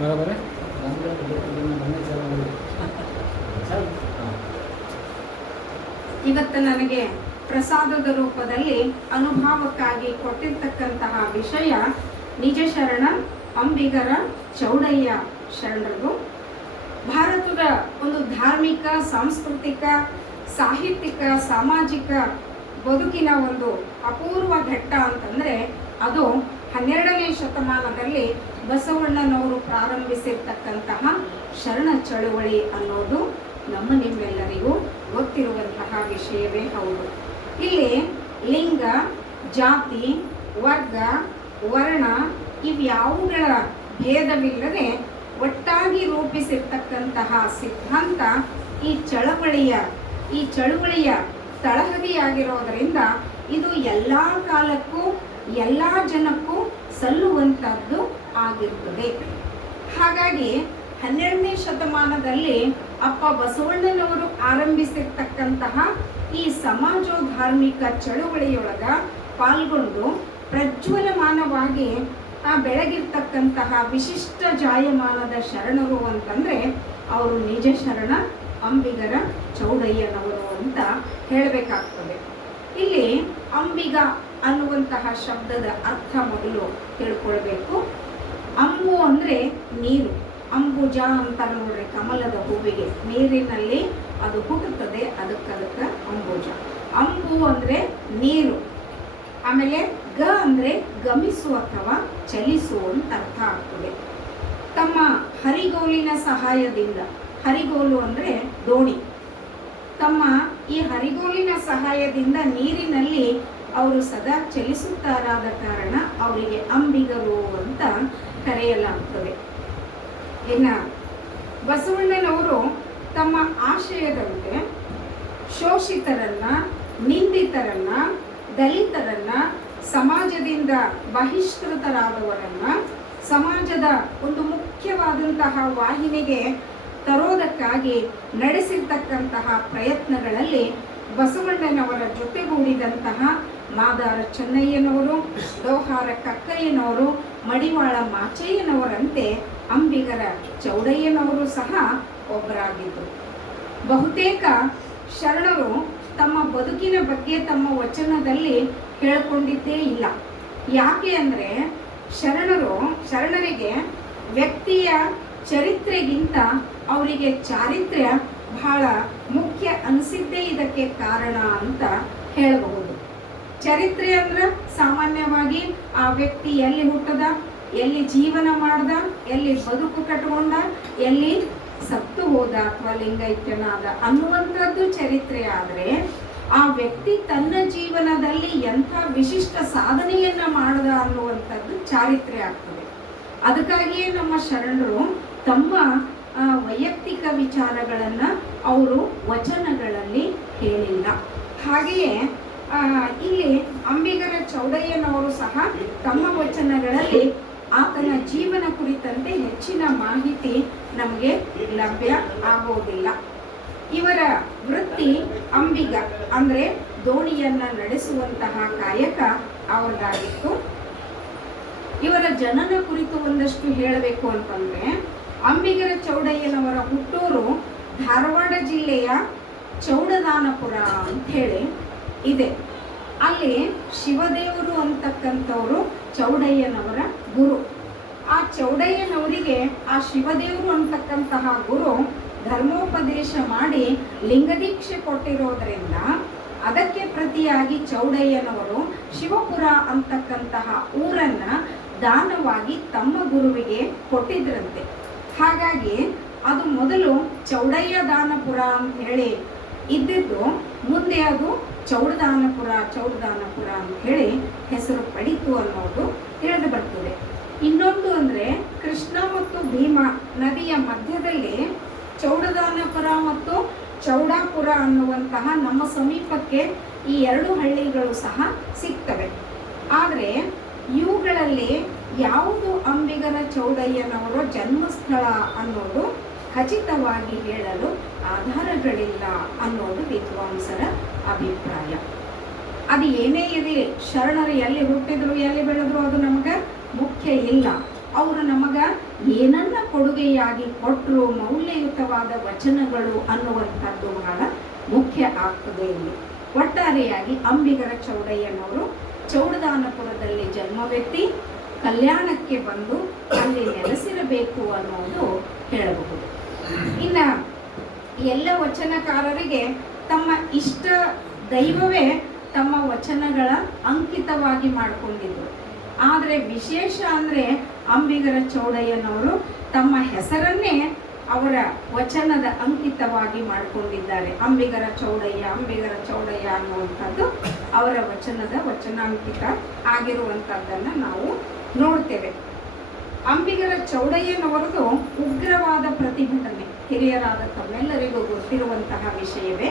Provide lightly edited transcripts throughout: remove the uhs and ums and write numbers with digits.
बरोबर आहे. ಇವತ್ತು ನನಗೆ ಪ್ರಸಾದದ ರೂಪದಲ್ಲಿ ಅನುಭವಕ್ಕಾಗಿ ಕೊಟ್ಟಿರ್ತಕ್ಕಂತಹ ವಿಷಯ ನಿಜ ಶರಣ ಅಂಬಿಗರ ಚೌಡಯ್ಯ ಶರಣರದು. ಭಾರತದ ಒಂದು ಧಾರ್ಮಿಕ, ಸಾಂಸ್ಕೃತಿಕ, ಸಾಹಿತ್ಯಿಕ, ಸಾಮಾಜಿಕ ಬದುಕಿನ ಒಂದು ಅಪೂರ್ವ ಘಟ್ಟ ಅಂತಂದರೆ ಅದು 12ನೇ ಶತಮಾನದಲ್ಲಿ ಬಸವಣ್ಣನವರು ಪ್ರಾರಂಭಿಸಿರ್ತಕ್ಕಂತಹ ಶರಣ ಚಳುವಳಿ ಅನ್ನೋದು ನಿಮ್ಮೆಲ್ಲರಿಗೂ ಗೊತ್ತಿರುವಂತಹ ವಿಷಯವೇ ಹೌದು. ಇಲ್ಲಿ ಲಿಂಗ, ಜಾತಿ, ವರ್ಗ, ವರ್ಣ ಇವ್ಯಾವುಗಳ ಭೇದವಿಲ್ಲದೆ ಒಟ್ಟಾಗಿ ರೂಪಿಸಿರ್ತಕ್ಕಂತಹ ಸಿದ್ಧಾಂತ ಈ ಚಳುವಳಿಯ ತಳಹದಿಯಾಗಿರೋದರಿಂದ ಇದು ಎಲ್ಲ ಕಾಲಕ್ಕೂ ಎಲ್ಲ ಜನಕ್ಕೂ ಸಲ್ಲುವಂಥದ್ದು ಆಗಿರ್ತದೆ. ಹಾಗಾಗಿ 12ನೇ ಶತಮಾನದಲ್ಲಿ ಅಪ್ಪ ಬಸವಣ್ಣನವರು ಆರಂಭಿಸಿರ್ತಕ್ಕಂತಹ ಈ ಸಮಾಜೋಧಾರ್ಮಿಕ ಚಳುವಳಿಯೊಳಗ ಪಾಲ್ಗೊಂಡು ಪ್ರಜ್ವಲಮಾನವಾಗಿ ಬೆಳಗಿರ್ತಕ್ಕಂತಹ ವಿಶಿಷ್ಟ ಜಾಯಮಾನದ ಶರಣರು ಅಂತಂದರೆ ಅವರು ನಿಜ ಶರಣ ಅಂಬಿಗರ ಚೌಡಯ್ಯನವರು ಅಂತ ಹೇಳಬೇಕಾಗ್ತದೆ. ಇಲ್ಲಿ ಅಂಬಿಗ ಅನ್ನುವಂತಹ ಶಬ್ದದ ಅರ್ಥ ಮೊದಲು ತಿಳ್ಕೊಳ್ಬೇಕು. ಅಂಬು ಅಂದರೆ ನೀರು, ಅಂಬುಜ ಅಂತಾರೆ ನೋಡ್ರಿ, ಕಮಲದ ಹೂವಿಗೆ ನೀರಿನಲ್ಲಿ ಅದು ಹುಟ್ಟುತ್ತದೆ, ಅದಕ್ಕೆ ಅಂಬುಜ. ಅಂಬು ಅಂದರೆ ನೀರು. ಆಮೇಲೆ ಗ ಅಂದರೆ ಗಮಿಸು ಅಥವಾ ಚಲಿಸು ಅಂತ ಅರ್ಥ ಆಗ್ತದೆ. ತಮ್ಮ ಹರಿಗೋಲಿನ ಸಹಾಯದಿಂದ, ಹರಿಗೋಲು ಅಂದರೆ ದೋಣಿ, ತಮ್ಮ ಈ ಹರಿಗೋಲಿನ ಸಹಾಯದಿಂದ ನೀರಿನಲ್ಲಿ ಅವರು ಸದಾ ಚಲಿಸುತ್ತಾರಾದ ಕಾರಣ ಅವರಿಗೆ ಅಂಬಿಗರು ಅಂತ ಕರೆಯಲಾಗ್ತದೆ. ಇನ್ನು ಬಸವಣ್ಣನವರು ತಮ್ಮ ಆಶಯದಂತೆ ಶೋಷಿತರನ್ನ, ನಿಂದಿತರನ್ನ, ದಲಿತರನ್ನ, ಸಮಾಜದಿಂದ ಬಹಿಷ್ಕೃತರಾದವರನ್ನ ಸಮಾಜದ ಒಂದು ಮುಖ್ಯವಾದಂತಹ ವಾಹಿನಿಗೆ ತರೋದಕ್ಕಾಗಿ ನಡೆಸಿರ್ತಕ್ಕಂತಹ ಪ್ರಯತ್ನಗಳಲ್ಲಿ ಬಸವಣ್ಣನವರ ಜೊತೆಗೂಡಿದಂತಹ ಮಾದಾರ ಚೆನ್ನಯ್ಯನವರು, ಲೋಹಾರ ಕಕ್ಕಯ್ಯನವರು, ಮಡಿವಾಳ ಮಾಚಯ್ಯನವರಂತೆ ಅಂಬಿಗರ ಚೌಡಯ್ಯನವರು ಸಹ ಒಬ್ಬರಾಗಿದ್ದರು. ಬಹುತೇಕ ಶರಣರು ತಮ್ಮ ಬದುಕಿನ ಬಗ್ಗೆ ತಮ್ಮ ವಚನದಲ್ಲಿ ಹೇಳಿಕೊಂಡಿದ್ದೇ ಇಲ್ಲ. ಯಾಕೆ ಅಂದರೆ ಶರಣರಿಗೆ ವ್ಯಕ್ತಿಯ ಚರಿತ್ರೆಗಿಂತ ಅವರಿಗೆ ಚಾರಿತ್ರ್ಯ ಬಹಳ ಮುಖ್ಯ ಅನಿಸಿದ್ದೇ ಇದಕ್ಕೆ ಕಾರಣ ಅಂತ ಹೇಳಬಹುದು. ಚರಿತ್ರೆ ಅಂದ್ರೆ ಸಾಮಾನ್ಯವಾಗಿ ಆ ವ್ಯಕ್ತಿ ಎಲ್ಲಿ ಹುಟ್ಟದ, ಎಲ್ಲಿ ಜೀವನ ಮಾಡ್ದ, ಎಲ್ಲಿ ಬದುಕು ಕಟ್ಕೊಂಡ, ಎಲ್ಲಿ ಸತ್ತು ಹೋದ ಅಥವಾ ಲಿಂಗೈಕ್ಯನಾದ ಅನ್ನುವಂಥದ್ದು ಚರಿತ್ರೆ. ಆದರೆ ಆ ವ್ಯಕ್ತಿ ತನ್ನ ಜೀವನದಲ್ಲಿ ಎಂಥ ವಿಶಿಷ್ಟ ಸಾಧನೆಯನ್ನ ಮಾಡದ ಅನ್ನುವಂಥದ್ದು ಚಾರಿತ್ರೆ ಆಗ್ತದೆ. ಅದಕ್ಕಾಗಿಯೇ ನಮ್ಮ ಶರಣರು ತಮ್ಮ ವೈಯಕ್ತಿಕ ವಿಚಾರಗಳನ್ನ ಅವರು ವಚನಗಳಲ್ಲಿ ಹೇಳಿಲ್ಲ. ಹಾಗೆಯೇ ಇಲ್ಲಿ ಅಂಬಿಗರ ಚೌಡಯ್ಯನವರು ಸಹ ತಮ್ಮ ವಚನಗಳಲ್ಲಿ ಆತನ ಜೀವನ ಕುರಿತಂತೆ ಹೆಚ್ಚಿನ ಮಾಹಿತಿ ನಮಗೆ ಲಭ್ಯ ಆಗೋದಿಲ್ಲ. ಇವರ ವೃತ್ತಿ ಅಂಬಿಗ ಅಂದರೆ ದೋಣಿಯನ್ನ ನಡೆಸುವಂತಹ ಕಾಯಕ ಅವರದಾಗಿತ್ತು. ಇವರ ಜನನ ಕುರಿತು ಒಂದಷ್ಟು ಹೇಳಬೇಕು ಅಂತಂದ್ರೆ, ಅಂಬಿಗರ ಚೌಡಯ್ಯನವರ ಹುಟ್ಟೂರು ಧಾರವಾಡ ಜಿಲ್ಲೆಯ ಚೌಡದಾನಪುರ ಅಂತ ಹೇಳಿ ಇದೆ. ಅಲ್ಲಿ ಶಿವದೇವರು ಅಂತಕ್ಕಂಥವರು ಚೌಡಯ್ಯನವರ ಗುರು. ಆ ಚೌಡಯ್ಯನವರಿಗೆ ಆ ಶಿವದೇವರು ಅಂತಕ್ಕಂತಹ ಗುರು ಧರ್ಮೋಪದೇಶ ಮಾಡಿ ಲಿಂಗದೀಕ್ಷೆ ಕೊಟ್ಟಿರೋದ್ರಿಂದ ಅದಕ್ಕೆ ಪ್ರತಿಯಾಗಿ ಚೌಡಯ್ಯನವರು ಶಿವಪುರ ಅಂತಕ್ಕಂತಹ ಊರನ್ನ ದಾನವಾಗಿ ತಮ್ಮ ಗುರುವಿಗೆ ಕೊಟ್ಟಿದ್ರಂತೆ. ಹಾಗಾಗಿ ಅದು ಮೊದಲು ಚೌಡಯ್ಯ ದಾನಪುರ ಅಂತ ಹೇಳಿ ಇದ್ದಿದ್ದು, ಮುಂದೆ ಅದು ಚೌಡದಾನಪುರ ಅಂತ ಹೇಳಿ ಹೆಸರು ಪಡೀತು ಅನ್ನೋದು ತಿಳಿದು ಬರ್ತದೆ. ಇನ್ನೊಂದು ಅಂದರೆ ಕೃಷ್ಣ ಮತ್ತು ಭೀಮಾ ನದಿಯ ಮಧ್ಯದಲ್ಲಿ ಚೌಡದಾನಪುರ ಮತ್ತು ಚೌಡಾಪುರ ಅನ್ನುವಂತಹ ನಮ್ಮ ಸಮೀಪಕ್ಕೆ ಈ ಎರಡು ಹಳ್ಳಿಗಳು ಸಹ ಸಿಗ್ತವೆ. ಆದರೆ ಇವುಗಳಲ್ಲಿ ಯಾವುದು ಅಂಬಿಗರ ಚೌಡಯ್ಯನವರ ಜನ್ಮಸ್ಥಳ ಅನ್ನೋದು ಖಚಿತವಾಗಿ ಹೇಳಲು ಆಧಾರಗಳಿಲ್ಲ ಅನ್ನೋದು ವಿದ್ವಾಂಸರ ಅಭಿಪ್ರಾಯ. ಅದು ಏನೇ ಇರಲಿ, ಶರಣರು ಎಲ್ಲಿ ಹುಟ್ಟಿದ್ರು ಎಲ್ಲಿ ಬೆಳೆದ್ರು ಅದು ನಮಗೆ ಮುಖ್ಯ ಇಲ್ಲ. ಅವರು ನಮಗ ಏನನ್ನ ಕೊಡುಗೆಯಾಗಿ ಕೊಟ್ಟರು, ಮೌಲ್ಯಯುತವಾದ ವಚನಗಳು ಅನ್ನುವಂಥದ್ದು ಬಹಳ ಮುಖ್ಯ ಆಗ್ತದೆ ಇಲ್ಲಿ. ಒಟ್ಟಾರೆಯಾಗಿ ಅಂಬಿಗರ ಚೌಡಯ್ಯನವರು ಚೌಡದಾನಪುರದಲ್ಲಿ ಜನ್ಮವೆತ್ತಿ ಕಲ್ಯಾಣಕ್ಕೆ ಬಂದು ಅಲ್ಲಿ ನೆಲೆಸಿರಬೇಕು ಅನ್ನೋದು ಹೇಳಬಹುದು. ಇನ್ನ ಎಲ್ಲ ವಚನಕಾರರಿಗೆ ತಮ್ಮ ಇಷ್ಟ ದೈವವೇ ತಮ್ಮ ವಚನಗಳ ಅಂಕಿತವಾಗಿ ಮಾಡಿಕೊಂಡಿದ್ರು. ಆದರೆ ವಿಶೇಷ ಅಂದರೆ ಅಂಬಿಗರ ಚೌಡಯ್ಯನವರು ತಮ್ಮ ಹೆಸರನ್ನೇ ಅವರ ವಚನದ ಅಂಕಿತವಾಗಿ ಮಾಡಿಕೊಂಡಿದ್ದಾರೆ. ಅಂಬಿಗರ ಚೌಡಯ್ಯ ಅನ್ನುವಂಥದ್ದು ಅವರ ವಚನಾಂಕಿತ ಆಗಿರುವಂಥದ್ದನ್ನು ನಾವು ನೋಡ್ತೇವೆ. ಅಂಬಿಗರ ಚೌಡಯ್ಯನವರದು ಉಗ್ರವಾದ ಪ್ರತಿಭಟನೆ ಹಿರಿಯರಾದ ತಮ್ಮೆಲ್ಲರಿಗೂ ಗೊತ್ತಿರುವಂತಹ ವಿಷಯವೇ.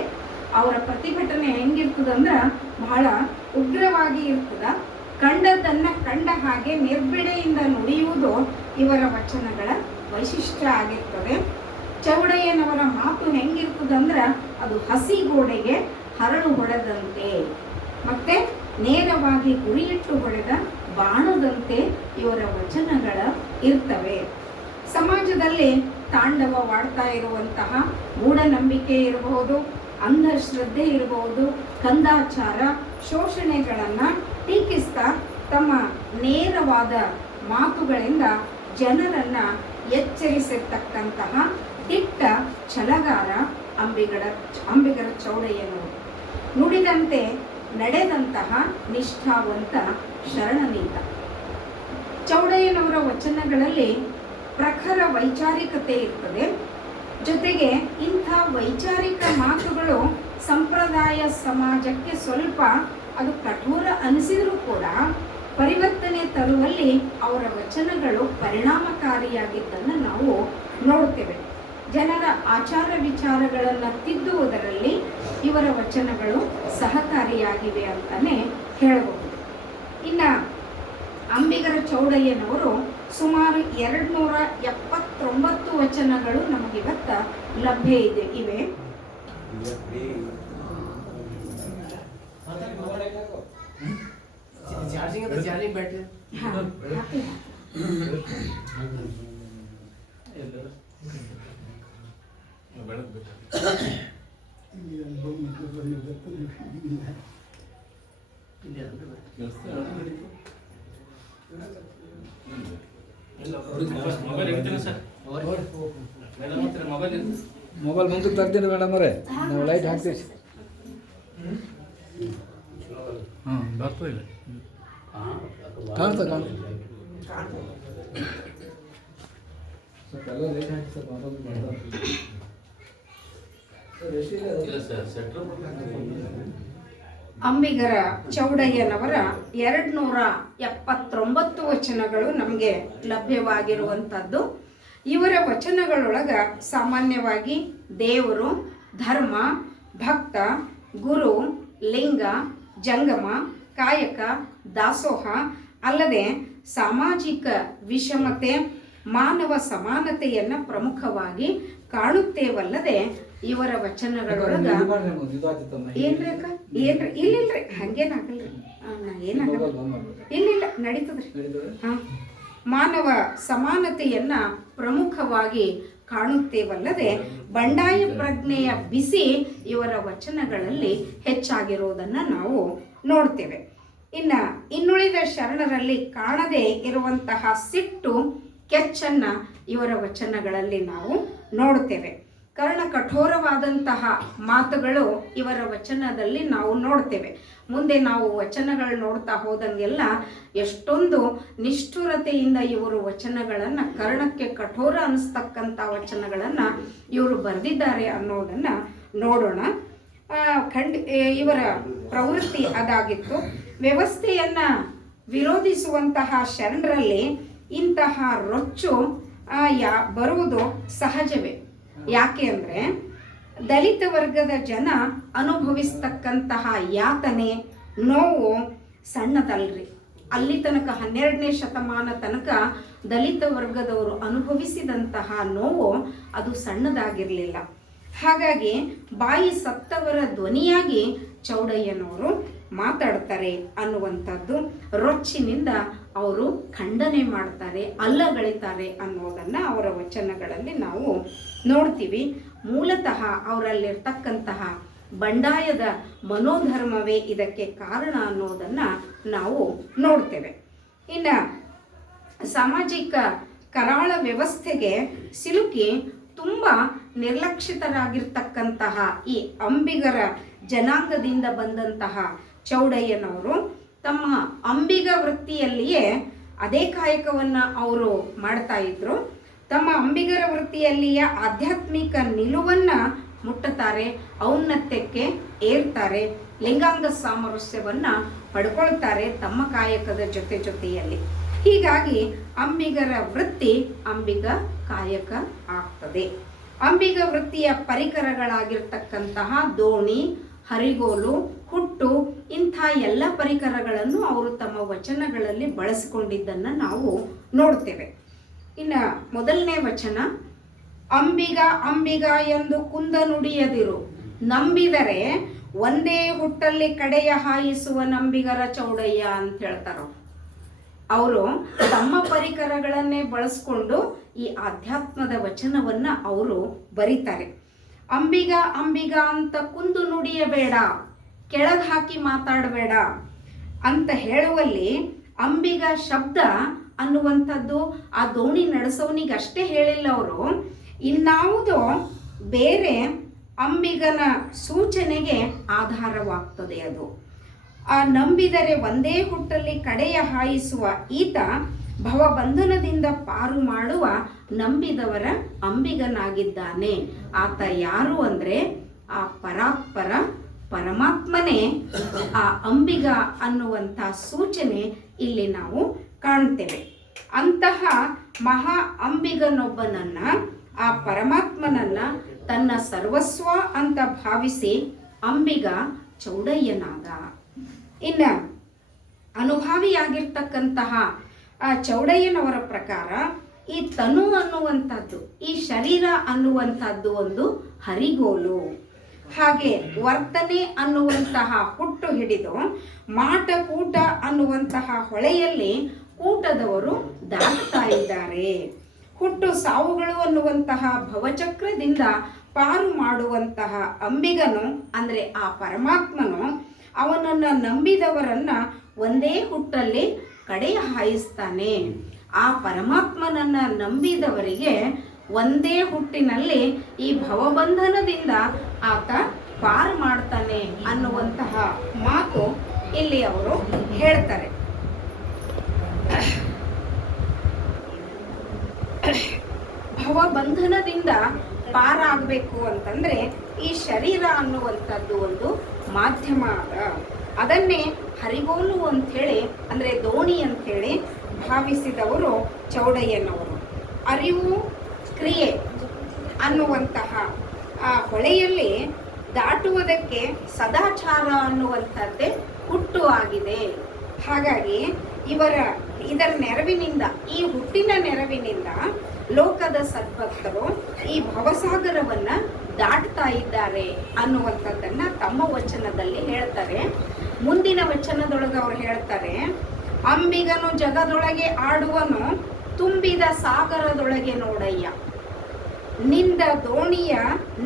ಅವರ ಪ್ರತಿಭಟನೆ ಹೆಂಗಿರ್ತದಂದ್ರೆ ಬಹಳ ಉಗ್ರವಾಗಿ ಇರ್ತದ. ಕಂಡದ್ದನ್ನು ಕಂಡ ಹಾಗೆ ನಿರ್ಬಿಡೆಯಿಂದ ನುಡಿಯುವುದು ಇವರ ವಚನಗಳ ವೈಶಿಷ್ಟ್ಯ ಆಗಿರ್ತದೆ. ಚೌಡಯ್ಯನವರ ಮಾತು ಹೆಂಗಿರ್ತದಂದ್ರೆ ಅದು ಹಸಿ ಗೋಡೆಗೆ ಹರಳು ಹೊಡೆದಂತೆ, ಮತ್ತೆ ನೇರವಾಗಿ ಗುರಿಯಿಟ್ಟು ಹೊಡೆದ ಬಾಣದಂತೆ ಇವರ ವಚನಗಳ ಇರ್ತವೆ. ಸಮಾಜದಲ್ಲಿ ತಾಂಡವವಾಡ್ತಾ ಇರುವಂತಹ ಮೂಢನಂಬಿಕೆ ಇರಬಹುದು, ಅಂಧಶ್ರದ್ಧೆ ಇರಬಹುದು, ಕಂದಾಚಾರ, ಶೋಷಣೆಗಳನ್ನು ಟೀಕಿಸ್ತಾ ತಮ್ಮ ನೇರವಾದ ಮಾತುಗಳಿಂದ ಜನರನ್ನ ಎಚ್ಚರಿಸಿರ್ತಕ್ಕಂತಹ ದಿಟ್ಟ ಛಲಗಾರ ಅಂಬಿಗರ ಚೌಡಯ್ಯನವರು. ನುಡಿದಂತೆ ನಡೆದಂತಹ ನಿಷ್ಠಾವಂತ ಶರಣನೀತ. ಚೌಡಯ್ಯನವರ ವಚನಗಳಲ್ಲಿ ಪ್ರಖರ ವೈಚಾರಿಕತೆ ಇರ್ತದೆ. ಜೊತೆಗೆ ಇಂಥ ವೈಚಾರಿಕ ಮಾತುಗಳು ಸಂಪ್ರದಾಯ ಸಮಾಜಕ್ಕೆ ಸ್ವಲ್ಪ ಅದು ಕಠೋರ ಅನಿಸಿದರೂ ಕೂಡ ಪರಿವರ್ತನೆ ತರುವಲ್ಲಿ ಅವರ ವಚನಗಳು ಪರಿಣಾಮಕಾರಿಯಾಗಿದ್ದನ್ನು ನಾವು ನೋಡ್ತೇವೆ. ಜನರ ಆಚಾರ ವಿಚಾರಗಳನ್ನು ತಿದ್ದುವುದರಲ್ಲಿ ಇವರ ವಚನಗಳು ಸಹಕಾರಿಯಾಗಿವೆ ಅಂತಲೇ ಹೇಳಬಹುದು. ಇನ್ನು ಅಂಬಿಗರ ಚೌಡಯ್ಯನವರು ಸುಮಾರು 279 ವಚನಗಳು ನಮಗಿವತ್ತ ಲಭ್ಯ ಇವೆ. ಮೊಬೈಲ್ ಮುಂದಕ್ಕೆ ತರ್ತೀನಿ ಮೇಡಮ್ ಅವರೇ, ನಾವು ಲೈಟ್ ಹಾಕ್ತೀವಿ. ಹಾಂ ಬರ್ತಾ ಇಲ್ಲ, ಕಾಣ್ತಾ ಸ್ವಲ್ಪ ಎಲ್ಲ ಲೈಟ್ ಹಾಕಿ ಸರ್. ಅಂಬಿಗರ ಚೌಡಯ್ಯನವರ 279 ವಚನಗಳು ನಮಗೆ ಲಭ್ಯವಾಗಿರುವಂಥದ್ದು. ಇವರ ವಚನಗಳೊಳಗ ಸಾಮಾನ್ಯವಾಗಿ ದೇವರು, ಧರ್ಮ, ಭಕ್ತ, ಗುರು, ಲಿಂಗ, ಜಂಗಮ, ಕಾಯಕ, ದಾಸೋಹ ಅಲ್ಲದೆ ಸಾಮಾಜಿಕ ವಿಷಮತೆ, ಮಾನವ ಸಮಾನತೆಯನ್ನು ಪ್ರಮುಖವಾಗಿ ಕಾಣುತ್ತೇವಲ್ಲದೆ ಇವರ ವಚನಗಳೊಳಗ ಏನ್ರಿ ಇಲ್ಲಿಲ್ರಿ ಹಂಗೇನಾಗಲ್ರಿ, ಏನಾಗಲ್ಲ, ಇಲ್ಲ ನಡೀತದ್ರಿ. ಹಾಂ, ಮಾನವ ಸಮಾನತೆಯನ್ನ ಪ್ರಮುಖವಾಗಿ ಕಾಣುತ್ತೇವಲ್ಲದೆ ಬಂಡಾಯ ಪ್ರಜ್ಞೆಯ ಬಿಸಿ ಇವರ ವಚನಗಳಲ್ಲಿ ಹೆಚ್ಚಾಗಿರುವುದನ್ನು ನಾವು ನೋಡ್ತೇವೆ. ಇನ್ನುಳಿದ ಶರಣರಲ್ಲಿ ಕಾಣದೇ ಇರುವಂತಹ ಸಿಟ್ಟು, ಕೆಚ್ಚನ್ನು ಇವರ ವಚನಗಳಲ್ಲಿ ನಾವು ನೋಡ್ತೇವೆ. ಕರ್ಣ ಕಠೋರವಾದಂತಹ ಮಾತುಗಳು ಇವರ ವಚನದಲ್ಲಿ ನಾವು ನೋಡ್ತೇವೆ. ಮುಂದೆ ನಾವು ವಚನಗಳು ನೋಡ್ತಾ ಹೋದಂಗೆಲ್ಲ ಎಷ್ಟೊಂದು ನಿಷ್ಠುರತೆಯಿಂದ ಇವರು ವಚನಗಳನ್ನು, ಕರ್ಣಕ್ಕೆ ಕಠೋರ ಅನಿಸ್ತಕ್ಕಂಥ ವಚನಗಳನ್ನು ಇವರು ಬರೆದಿದ್ದಾರೆ ಅನ್ನೋದನ್ನು ನೋಡೋಣ. ಇವರ ಪ್ರವೃತ್ತಿ ಅದಾಗಿತ್ತು. ವ್ಯವಸ್ಥೆಯನ್ನು ವಿರೋಧಿಸುವಂತಹ ಶರಣರಲ್ಲಿ ಇಂತಹ ರೊಚ್ಚು ಬರುವುದು ಸಹಜವೇ. ಯಾಕೆ ಅಂದರೆ ದಲಿತ ವರ್ಗದ ಜನ ಅನುಭವಿಸ್ತಕ್ಕಂತಹ ಯಾತನೆ, ನೋವು ಸಣ್ಣದಲ್ರಿ. ಅಲ್ಲಿ ತನಕ 12ನೇ ಶತಮಾನ ತನಕ ದಲಿತ ವರ್ಗದವರು ಅನುಭವಿಸಿದಂತಹ ನೋವು ಅದು ಸಣ್ಣದಾಗಿರಲಿಲ್ಲ. ಹಾಗಾಗಿ ಬಾಯಿ ಸತ್ತವರ ಧ್ವನಿಯಾಗಿ ಚೌಡಯ್ಯನವರು ಮಾತಾಡ್ತಾರೆ ಅನ್ನುವಂಥದ್ದು ರೊಚ್ಚಿನಿಂದ ಅವರು ಖಂಡನೆ ಮಾಡ್ತಾರೆ, ಅಲ್ಲಗಳಿತಾರೆ ಅನ್ನೋದನ್ನು ಅವರ ವಚನಗಳಲ್ಲಿ ನಾವು ನೋಡ್ತೀವಿ. ಮೂಲತಃ ಅವರಲ್ಲಿರ್ತಕ್ಕಂತಹ ಬಂಡಾಯದ ಮನೋಧರ್ಮವೇ ಇದಕ್ಕೆ ಕಾರಣ ಅನ್ನೋದನ್ನು ನಾವು ನೋಡ್ತೇವೆ. ಇನ್ನು ಸಾಮಾಜಿಕ ಕರಾಳ ವ್ಯವಸ್ಥೆಗೆ ಸಿಲುಕಿ ತುಂಬ ನಿರ್ಲಕ್ಷಿತರಾಗಿರ್ತಕ್ಕಂತಹ ಈ ಅಂಬಿಗರ ಜನಾಂಗದಿಂದ ಬಂದಂತಹ ಚೌಡಯ್ಯನವರು ತಮ್ಮ ಅಂಬಿಗ ವೃತ್ತಿಯಲ್ಲಿಯೇ ಅದೇ ಕಾಯಕವನ್ನು ಅವರು ಮಾಡ್ತಾ ಇದ್ರು. ತಮ್ಮ ಅಂಬಿಗರ ವೃತ್ತಿಯಲ್ಲಿಯ ಆಧ್ಯಾತ್ಮಿಕ ನಿಲುವನ್ನು ಮುಟ್ಟುತ್ತಾರೆ, ಔನ್ನತ್ಯಕ್ಕೆ ಏರ್ತಾರೆ, ಲಿಂಗಾಂಗ ಸಾಮರಸ್ಯವನ್ನು ಪಡ್ಕೊಳ್ತಾರೆ ತಮ್ಮ ಕಾಯಕದ ಜೊತೆಯಲ್ಲಿ. ಹೀಗಾಗಿ ಅಂಬಿಗರ ವೃತ್ತಿ ಅಂಬಿಗ ಕಾಯಕ ಆಗ್ತದೆ. ಅಂಬಿಗ ವೃತ್ತಿಯ ಪರಿಕರಗಳಾಗಿರ್ತಕ್ಕಂತಹ ದೋಣಿ, ಹರಿಗೋಲು, ಹುಟ್ಟು ಇಂಥ ಎಲ್ಲ ಪರಿಕರಗಳನ್ನು ಅವರು ತಮ್ಮ ವಚನಗಳಲ್ಲಿ ಬಳಸಿಕೊಂಡಿದ್ದನ್ನು ನಾವು ನೋಡ್ತೇವೆ. ಇನ್ನು ಮೊದಲನೇ ವಚನ, ಅಂಬಿಗ ಅಂಬಿಗ ಎಂದು ಕುಂದ ನುಡಿಯದಿರು, ನಂಬಿದರೆ ಒಂದೇ ಹುಟ್ಟಲ್ಲಿ ಕಡೆಯ ಹಾಯಿಸುವ ನಂಬಿಗರ ಚೌಡಯ್ಯ ಅಂತ ಹೇಳ್ತಾರ. ಅವರು ತಮ್ಮ ಪರಿಕರಗಳನ್ನೇ ಬಳಸ್ಕೊಂಡು ಈ ಆಧ್ಯಾತ್ಮದ ವಚನವನ್ನು ಅವರು ಬರೀತಾರೆ. ಅಂಬಿಗ ಅಂಬಿಗ ಅಂತ ಕುಂದು ನುಡಿಯಬೇಡ, ಕೆಳಗೆ ಹಾಕಿ ಮಾತಾಡಬೇಡ ಅಂತ ಹೇಳುವಲ್ಲಿ ಅಂಬಿಗ ಶಬ್ದ ಅನ್ನುವಂಥದ್ದು ಆ ದೋಣಿ ನಡೆಸೋನಿಗಷ್ಟೇ ಹೇಳಿಲ್ಲ ಅವರು, ಇನ್ನಾವುದೋ ಬೇರೆ ಅಂಬಿಗನ ಸೂಚನೆಗೆ ಆಧಾರವಾಗ್ತದೆ ಅದು. ಆ ನಂಬಿದರೆ ಒಂದೇ ಹುಟ್ಟಲ್ಲಿ ಕಡೆಯ ಹಾಯಿಸುವ ಈತ ಭವಬಂಧನದಿಂದ ಪಾರು ಮಾಡುವ ನಂಬಿದವರ ಅಂಬಿಗನಾಗಿದ್ದಾನೆ. ಆತ ಯಾರು ಅಂದರೆ ಆ ಪರಾತ್ಪರ ಪರಮಾತ್ಮನೇ ಆ ಅಂಬಿಗ ಅನ್ನುವಂಥ ಸೂಚನೆ ಇಲ್ಲಿ ನಾವು ಕಾಣ್ತೇವೆ. ಅಂತಹ ಮಹಾ ಅಂಬಿಗನೊಬ್ಬನನ್ನ, ಆ ಪರಮಾತ್ಮನನ್ನ ತನ್ನ ಸರ್ವಸ್ವ ಅಂತ ಭಾವಿಸಿ ಅಂಬಿಗ ಚೌಡಯ್ಯನಾದ. ಇನ್ನು ಅನುಭಾವಿಯಾಗಿರ್ತಕ್ಕಂತಹ ಆ ಚೌಡಯ್ಯನವರ ಪ್ರಕಾರ ಈ ತನು ಅನ್ನುವಂಥದ್ದು, ಈ ಶರೀರ ಅನ್ನುವಂಥದ್ದು ಒಂದು ಹರಿಗೋಲು. ಹಾಗೆ ವರ್ತನೆ ಅನ್ನುವಂತಹ ಹುಟ್ಟು ಹಿಡಿದು ಮಾಟ ಕೂಟ ಅನ್ನುವಂತಹ ಹೊಳೆಯಲ್ಲಿ ಕೂಟದವರು ದಾಟ್ತಾ ಇದ್ದಾರೆ. ಹುಟ್ಟು ಸಾವುಗಳು ಅನ್ನುವಂತಹ ಭವಚಕ್ರದಿಂದ ಪಾರು ಮಾಡುವಂತಹ ಅಂಬಿಗನು ಅಂದರೆ ಆ ಪರಮಾತ್ಮನು ಅವನನ್ನು ನಂಬಿದವರನ್ನ ಒಂದೇ ಹುಟ್ಟಲ್ಲಿ ಕಡೆಯ ಹಾಯಿಸ್ತಾನೆ. ಆ ಪರಮಾತ್ಮನನ್ನ ನಂಬಿದವರಿಗೆ ಒಂದೇ ಹುಟ್ಟಿನಲ್ಲಿ ಈ ಭವಬಂಧನದಿಂದ ಆತ ಪಾರು ಮಾಡ್ತಾನೆ ಅನ್ನುವಂತಹ ಮಾತು ಇಲ್ಲಿ ಅವರು ಹೇಳ್ತಾರೆ. ಭವಬಂಧನದಿಂದ ಪಾರಾಗಬೇಕು ಅಂತಂದ್ರೆ ಈ ಶರೀರ ಅನ್ನುವಂಥದ್ದು ಒಂದು ಮಾಧ್ಯಮ ಅದ. ಅದನ್ನೇ ಹರಿಗೋಲು ಅಂಥೇಳಿ ಅಂದರೆ ದೋಣಿ ಅಂಥೇಳಿ ಭಾವಿಸಿದವರು ಚೌಡಯ್ಯನವರು. ಅರಿವು ಕ್ರಿಯೆ ಅನ್ನುವಂತಹ ಆ ಹೊಳೆಯಲ್ಲಿ ದಾಟುವುದಕ್ಕೆ ಸದಾಚಾರ ಅನ್ನುವಂಥದ್ದೇ ಹುಟ್ಟು ಆಗಿದೆ. ಹಾಗಾಗಿ ಇದರ ನೆರವಿನಿಂದ, ಈ ಹುಟ್ಟಿನ ನೆರವಿನಿಂದ ಲೋಕದ ಸದ್ಭಕ್ತರು ಈ ಭವಸಾಗರವನ್ನ ದಾಟ್ತಾ ಇದ್ದಾರೆ ಅನ್ನುವಂಥದ್ದನ್ನ ತಮ್ಮ ವಚನದಲ್ಲಿ ಹೇಳ್ತಾರೆ. ಮುಂದಿನ ವಚನದೊಳಗೆ ಅವರು ಹೇಳ್ತಾರೆ, ಅಂಬಿಗನು ಜಗದೊಳಗೆ ಆಡುವನು, ತುಂಬಿದ ಸಾಗರದೊಳಗೆ ನೋಡಯ್ಯ, ನಿಂದ ದೋಣಿಯ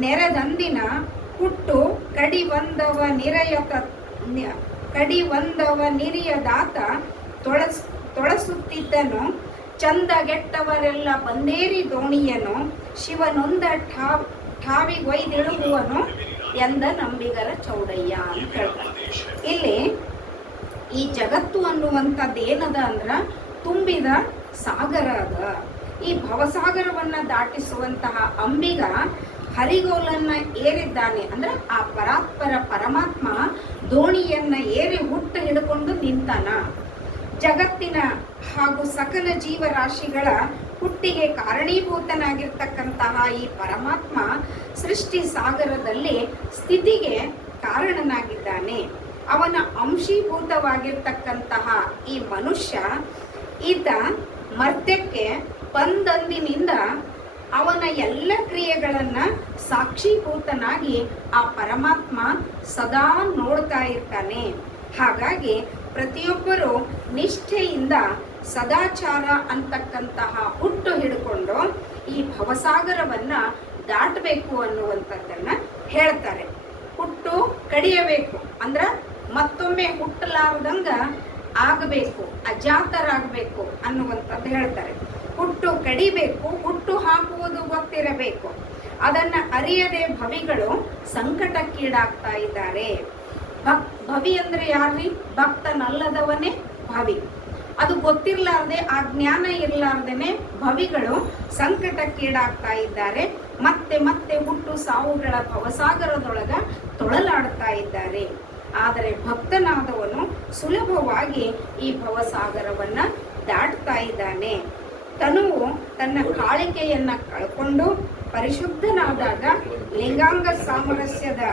ನೆರೆದಂದಿನ ಹುಟ್ಟು ಕಡಿವಂದವ ನಿರಿಯದಾತ ತೊಳಸುತ್ತಿದ್ದನು, ಚಂದಗೆಟ್ಟವರೆಲ್ಲ ಬಂದೇರಿ ದೋಣಿಯನು, ಶಿವನೊಂದ ಠಾವಿಗೊಯ್ದಿಳುವನು ಎಂದ ನಂಬಿಗರ ಚೌಡಯ್ಯ ಅಂತ ಹೇಳ್ತಾರೆ. ಇಲ್ಲಿ ಈ ಜಗತ್ತು ಅನ್ನುವಂಥದ್ದು ಏನದ ಅಂದ್ರ ತುಂಬಿದ ಸಾಗರ ಅದ. ಈ ಭವಸಾಗರವನ್ನ ದಾಟಿಸುವಂತಹ ಅಂಬಿಗ ಹರಿಗೋಲನ್ನ ಏರಿದ್ದಾನೆ. ಅಂದ್ರೆ ಆ ಪರಾತ್ಪರ ಪರಮಾತ್ಮ ದೋಣಿಯನ್ನ ಏರಿ ಹುಟ್ಟು ಹಿಡ್ಕೊಂಡು ನಿಂತಾನ. ಜಗತ್ತಿನ ಹಾಗೂ ಸಕಲ ಜೀವರಾಶಿಗಳ ಹುಟ್ಟಿಗೆ ಕಾರಣೀಭೂತನಾಗಿರ್ತಕ್ಕಂತಹ ಈ ಪರಮಾತ್ಮ ಸೃಷ್ಟಿ ಸಾಗರದಲ್ಲಿ ಸ್ಥಿತಿಗೆ ಕಾರಣನಾಗಿದ್ದಾನೆ. ಅವನ ಅಂಶೀಭೂತವಾಗಿರ್ತಕ್ಕಂತಹ ಈ ಮನುಷ್ಯ ಈತ ಮರ್ತ್ಯಕ್ಕೆ ಬಂದಂದಿನಿಂದ ಅವನ ಎಲ್ಲ ಕ್ರಿಯೆಗಳನ್ನು ಸಾಕ್ಷೀಭೂತನಾಗಿ ಆ ಪರಮಾತ್ಮ ಸದಾ ನೋಡ್ತಾ ಇರ್ತಾನೆ. ಹಾಗಾಗಿ ಪ್ರತಿಯೊಬ್ಬರು ನಿಷ್ಠೆಯಿಂದ ಸದಾಚಾರ ಅಂತಕ್ಕಂತಹ ಹುಟ್ಟು ಹಿಡ್ಕೊಂಡು ಈ ಭವಸಾಗರವನ್ನ ದಾಟಬೇಕು ಅನ್ನುವಂಥದ್ದನ್ನ ಹೇಳ್ತಾರೆ. ಹುಟ್ಟು ಕಡಿಯಬೇಕು ಅಂದ್ರ ಮತ್ತೊಮ್ಮೆ ಹುಟ್ಟಲಾರದಂಗ ಆಗಬೇಕು, ಅಜಾತರಾಗಬೇಕು ಅನ್ನುವಂಥದ್ದು ಹೇಳ್ತಾರೆ. ಹುಟ್ಟು ಕಡಿಬೇಕು, ಹುಟ್ಟು ಹಾಕುವುದು ಗೊತ್ತಿರಬೇಕು. ಅದನ್ನ ಅರಿಯದೆ ಭವಿಗಳು ಸಂಕಟಕ್ಕೀಡಾಗ್ತಾ ಇದ್ದಾರೆ. ಭವಿ ಅಂದ್ರೆ ಯಾರ್ರಿ? ಭಕ್ತನಲ್ಲದವನೇ ಭವಿ. ಅದು ಗೊತ್ತಿರ್ಲಾರ್ದೆ, ಆ ಜ್ಞಾನ ಇರ್ಲಾರ್ದೇನೆ ಭವಿಗಳು ಸಂಕಟಕ್ಕೀಡಾಗ್ತಾ ಇದ್ದಾರೆ. ಮತ್ತೆ ಮತ್ತೆ ಹುಟ್ಟು ಸಾವುಗಳ ಭವಸಾಗರದೊಳಗ ತೊಳಲಾಡ್ತಾ ಇದ್ದಾರೆ. ಆದರೆ ಭಕ್ತನಾದವನು ಸುಲಭವಾಗಿ ಈ ಭವಸಾಗರವನ್ನ ದಾಟ್ತಾ ಇದ್ದಾನೆ. ತನುವು ತನ್ನ ಕಾಳಿಕೆಯನ್ನ ಕಳ್ಕೊಂಡು ಪರಿಶುದ್ಧನಾದಾಗ, ಲಿಂಗಾಂಗ ಸಾಮರಸ್ಯದ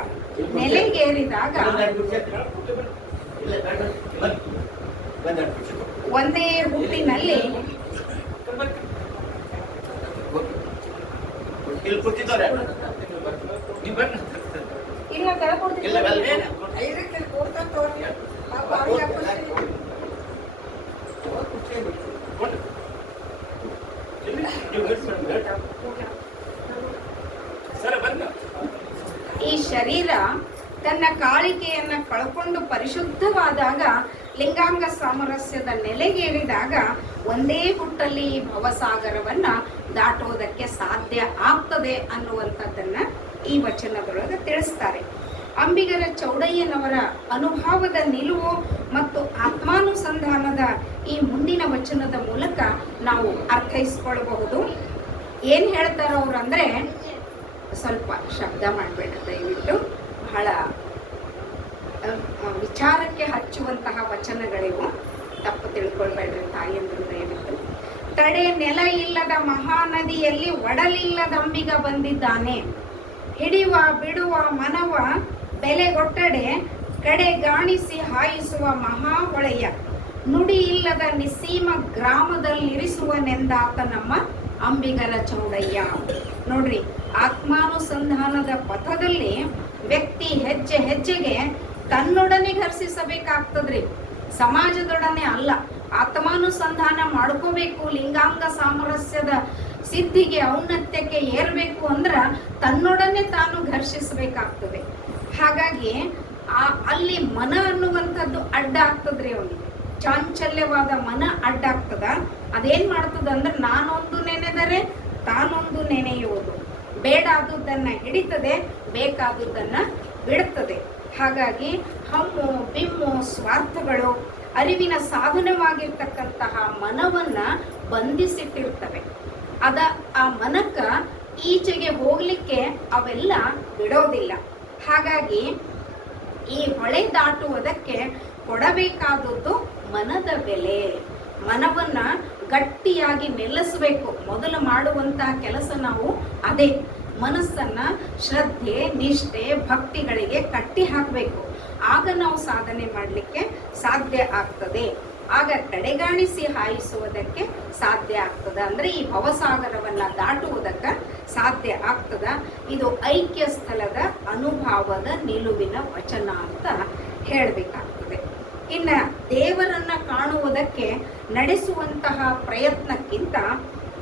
ನೆಲೆಗೇರಿದಾಗ ಒಂದೇ ಹುಟ್ಟಿನಲ್ಲಿ ಇಲ್ಲ ಈ ಶರೀರ ತನ್ನ ಕಾಳಿಕೆಯನ್ನ ಕಳ್ಕೊಂಡು ಪರಿಶುದ್ಧವಾದಾಗ, ಲಿಂಗಾಂಗ ಸಾಮರಸ್ಯದ ನೆಲೆಗೇರಿದಾಗ ಒಂದೇ ಹುಟ್ಟಲ್ಲಿ ಈ ಭವಸಾಗರವನ್ನ ದಾಟೋದಕ್ಕೆ ಸಾಧ್ಯ ಆಗ್ತದೆ ಅನ್ನುವಂಥದ್ದನ್ನ ಈ ವಚನದೊಳಗೆ ತಿಳಿಸ್ತಾರೆ. ಅಂಬಿಗರ ಚೌಡಯ್ಯನವರ ಅನುಭವದ ನಿಲುವು ಮತ್ತು ಆತ್ಮಾನುಸಂಧಾನದ ಈ ಮುಂದಿನ ವಚನದ ಮೂಲಕ ನಾವು ಅರ್ಥೈಸ್ಕೊಳ್ಬಹುದು. ಏನ್ ಹೇಳ್ತಾರ ಅವ್ರು ಅಂದ್ರೆ, ಸ್ವಲ್ಪ ಶಬ್ದ ಮಾಡಬೇಡ ದಯವಿಟ್ಟು, ಬಹಳ ವಿಚಾರಕ್ಕೆ ಹಚ್ಚುವಂತಹ ವಚನಗಳಿವು, ತಪ್ಪು ತಿಳ್ಕೊಳ್ಬೇಡ್ರಿ ತಾಯಿಯಂದ್ರು ದಯವಿಟ್ಟು. ತಡೆ ನೆಲ ಇಲ್ಲದ ಮಹಾನದಿಯಲ್ಲಿ ಒಡಲಿಲ್ಲದಂಬಿಗ ಬಂದಿದ್ದಾನೆ. ಹಿಡಿಯುವ ಬಿಡುವ ಮನವ ಬೆಲೆಗೊಟ್ಟಡೆ ಕಡೆಗಾಣಿಸಿ ಹಾಯಿಸುವ ಮಹಾಹೊಳೆಯ ನುಡಿ ಇಲ್ಲದ ನಿಸ್ಸೀಮ ಗ್ರಾಮದಲ್ಲಿರಿಸುವನೆಂದಾತ ನಮ್ಮ ಅಂಬಿಗರ ಚೌಡಯ್ಯ. ನೋಡ್ರಿ, ಆತ್ಮಾನುಸಂಧಾನದ ಪಥದಲ್ಲಿ ವ್ಯಕ್ತಿ ಹೆಜ್ಜೆ ಹೆಜ್ಜೆಗೆ ತನ್ನೊಡನೆ ಘರ್ಷಿಸಬೇಕಾಗ್ತದ್ರಿ, ಸಮಾಜದೊಡನೆ ಅಲ್ಲ. ಆತ್ಮಾನುಸಂಧಾನ ಮಾಡ್ಕೋಬೇಕು, ಲಿಂಗಾಂಗ ಸಾಮರಸ್ಯದ ಸಿದ್ಧಿಗೆ ಔನ್ನತ್ಯಕ್ಕೆ ಏರ್ಬೇಕು ಅಂದ್ರ ತನ್ನೊಡನೆ ತಾನು ಘರ್ಷಿಸಬೇಕಾಗ್ತದೆ. ಹಾಗಾಗಿ ಅಲ್ಲಿ ಮನ ಅನ್ನುವಂಥದ್ದು ಅಡ್ಡ ಆಗ್ತದ್ರಿ. ಅವನಿಗೆ ಚಾಂಚಲ್ಯವಾದ ಮನ ಅಡ್ಡ ಆಗ್ತದ. ಅದೇನ್ ಮಾಡ್ತದ ಅಂದ್ರೆ, ನಾನೊಂದು ನೆನೆದರೆ ತಾನೊಂದು ನೆನೆಯುವುದು. ಬೇಡಾದುದನ್ನ ಹಿಡಿತದೆ, ಬೇಕಾದುದನ್ನ ಬಿಡುತ್ತದೆ. ಹಾಗಾಗಿ ಹಮ್ಮು ಬಿಮ್ಮು ಸ್ವಾರ್ಥಗಳು ಅರಿವಿನ ಸಾಧನವಾಗಿರ್ತಕ್ಕಂತಹ ಮನವನ್ನ ಬಂಧಿಸಿಟ್ಟಿರ್ತವೆ. ಆ ಮನಕ್ಕ ಈಚೆಗೆ ಹೋಗ್ಲಿಕ್ಕೆ ಅವೆಲ್ಲ ಬಿಡೋದಿಲ್ಲ. ಹಾಗಾಗಿ ಈ ಹೊಳೆ ದಾಟುವುದಕ್ಕೆ ಕೊಡಬೇಕಾದದ್ದು ಮನದ ಬೆಲೆ. ಮನವನ್ನ ಗಟ್ಟಿಯಾಗಿ ನಿಲ್ಲಿಸಬೇಕು. ಮೊದಲು ಮಾಡುವಂತಹ ಕೆಲಸ ನಾವು ಅದೇ. ಮನಸ್ಸನ್ನ ಶ್ರದ್ಧೆ, ನಿಷ್ಠೆ, ಭಕ್ತಿಗಳಿಗೆ ಕಟ್ಟಿ ಹಾಕಬೇಕು. ಆಗ ನಾವು ಸಾಧನೆ ಮಾಡಲಿಕ್ಕೆ ಸಾಧ್ಯ ಆಗ್ತದೆ. ಆಗ ಕಡೆಗಾಣಿಸಿ ಹಾಯಿಸುವುದಕ್ಕೆ ಸಾಧ್ಯ ಆಗ್ತದ. ಅಂದ್ರೆ ಈ ಭವಸಾಗರವನ್ನ ದಾಟುವುದಕ್ಕೆ ಸಾಧ್ಯ ಆಗ್ತದ. ಇದು ಐಕ್ಯ ಸ್ಥಳದ ಅನುಭವದ ನಿಲುವಿನ ವಚನ ಅಂತ ಹೇಳಬೇಕಾಗ್ತದೆ. ಇನ್ನ ದೇವರನ್ನ ಕಾಣುವುದಕ್ಕೆ ನಡೆಸುವಂತಹ ಪ್ರಯತ್ನಕ್ಕಿಂತ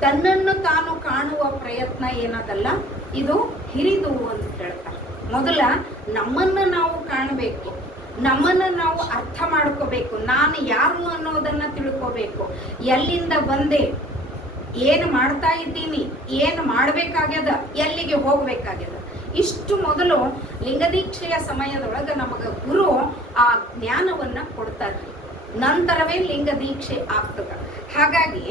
ತನ್ನನ್ನು ತಾನು ಕಾಣುವ ಪ್ರಯತ್ನ ಏನದಲ್ಲ, ಇದು ಹಿರಿದು ಅಂತ ಹೇಳ್ತಾರೆ. ಮೊದಲ ನಮ್ಮನ್ನ ನಾವು ಕಾಣಬೇಕು, ನಮ್ಮನ್ನ ನಾವು ಅರ್ಥ ಮಾಡ್ಕೋಬೇಕು. ನಾನು ಯಾರು ಅನ್ನೋದನ್ನ ತಿಳ್ಕೋಬೇಕು. ಎಲ್ಲಿಂದ ಬಂದೆ, ಏನು ಮಾಡ್ತಾ ಇದ್ದೀನಿ, ಏನು ಮಾಡಬೇಕಾಗ್ಯದ, ಎಲ್ಲಿಗೆ ಹೋಗ್ಬೇಕಾಗ್ಯದ, ಇಷ್ಟು ಮೊದಲು ಲಿಂಗದೀಕ್ಷೆಯ ಸಮಯದೊಳಗೆ ನಮಗೆ ಗುರು ಆ ಜ್ಞಾನವನ್ನ ಕೊಡ್ತಾರೆ. ನಂತರವೇ ಲಿಂಗ ದೀಕ್ಷೆ ಆಗ್ತದ. ಹಾಗಾಗಿ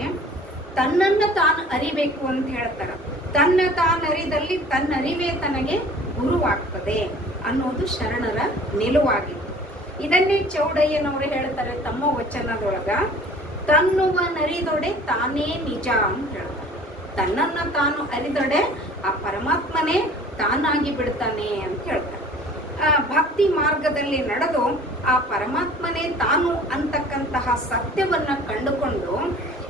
ತನ್ನನ್ನು ತಾನು ಅರಿಬೇಕು ಅಂತ ಹೇಳ್ತಾರ. ತನ್ನ ತಾನರಿದಲ್ಲಿ ತನ್ನರಿವೇ ತನಗೆ ಗುರುವಾಗ್ತದೆ ಅನ್ನೋದು ಶರಣರ ನಿಲುವಾಗಿತ್ತು. ಇದನ್ನೇ ಚೌಡಯ್ಯನವರು ಹೇಳ್ತಾರೆ ತಮ್ಮ ವಚನದೊಳಗ, ತನ್ನುವ ನರಿದೊಡೆ ತಾನೇ ನಿಜ ಅಂತ ಹೇಳ್ತಾರೆ. ತನ್ನನ್ನ ತಾನು ಅರಿದೊಡೆ ಆ ಪರಮಾತ್ಮನೇ ತಾನಾಗಿ ಬಿಡ್ತಾನೆ ಅಂತ ಹೇಳ್ತಾರೆ. ಭಕ್ತಿ ಮಾರ್ಗದಲ್ಲಿ ನಡೆದು ಆ ಪರಮಾತ್ಮನೇ ತಾನು ಅಂತಕ್ಕಂತಹ ಸತ್ಯವನ್ನ ಕಂಡುಕೊಂಡು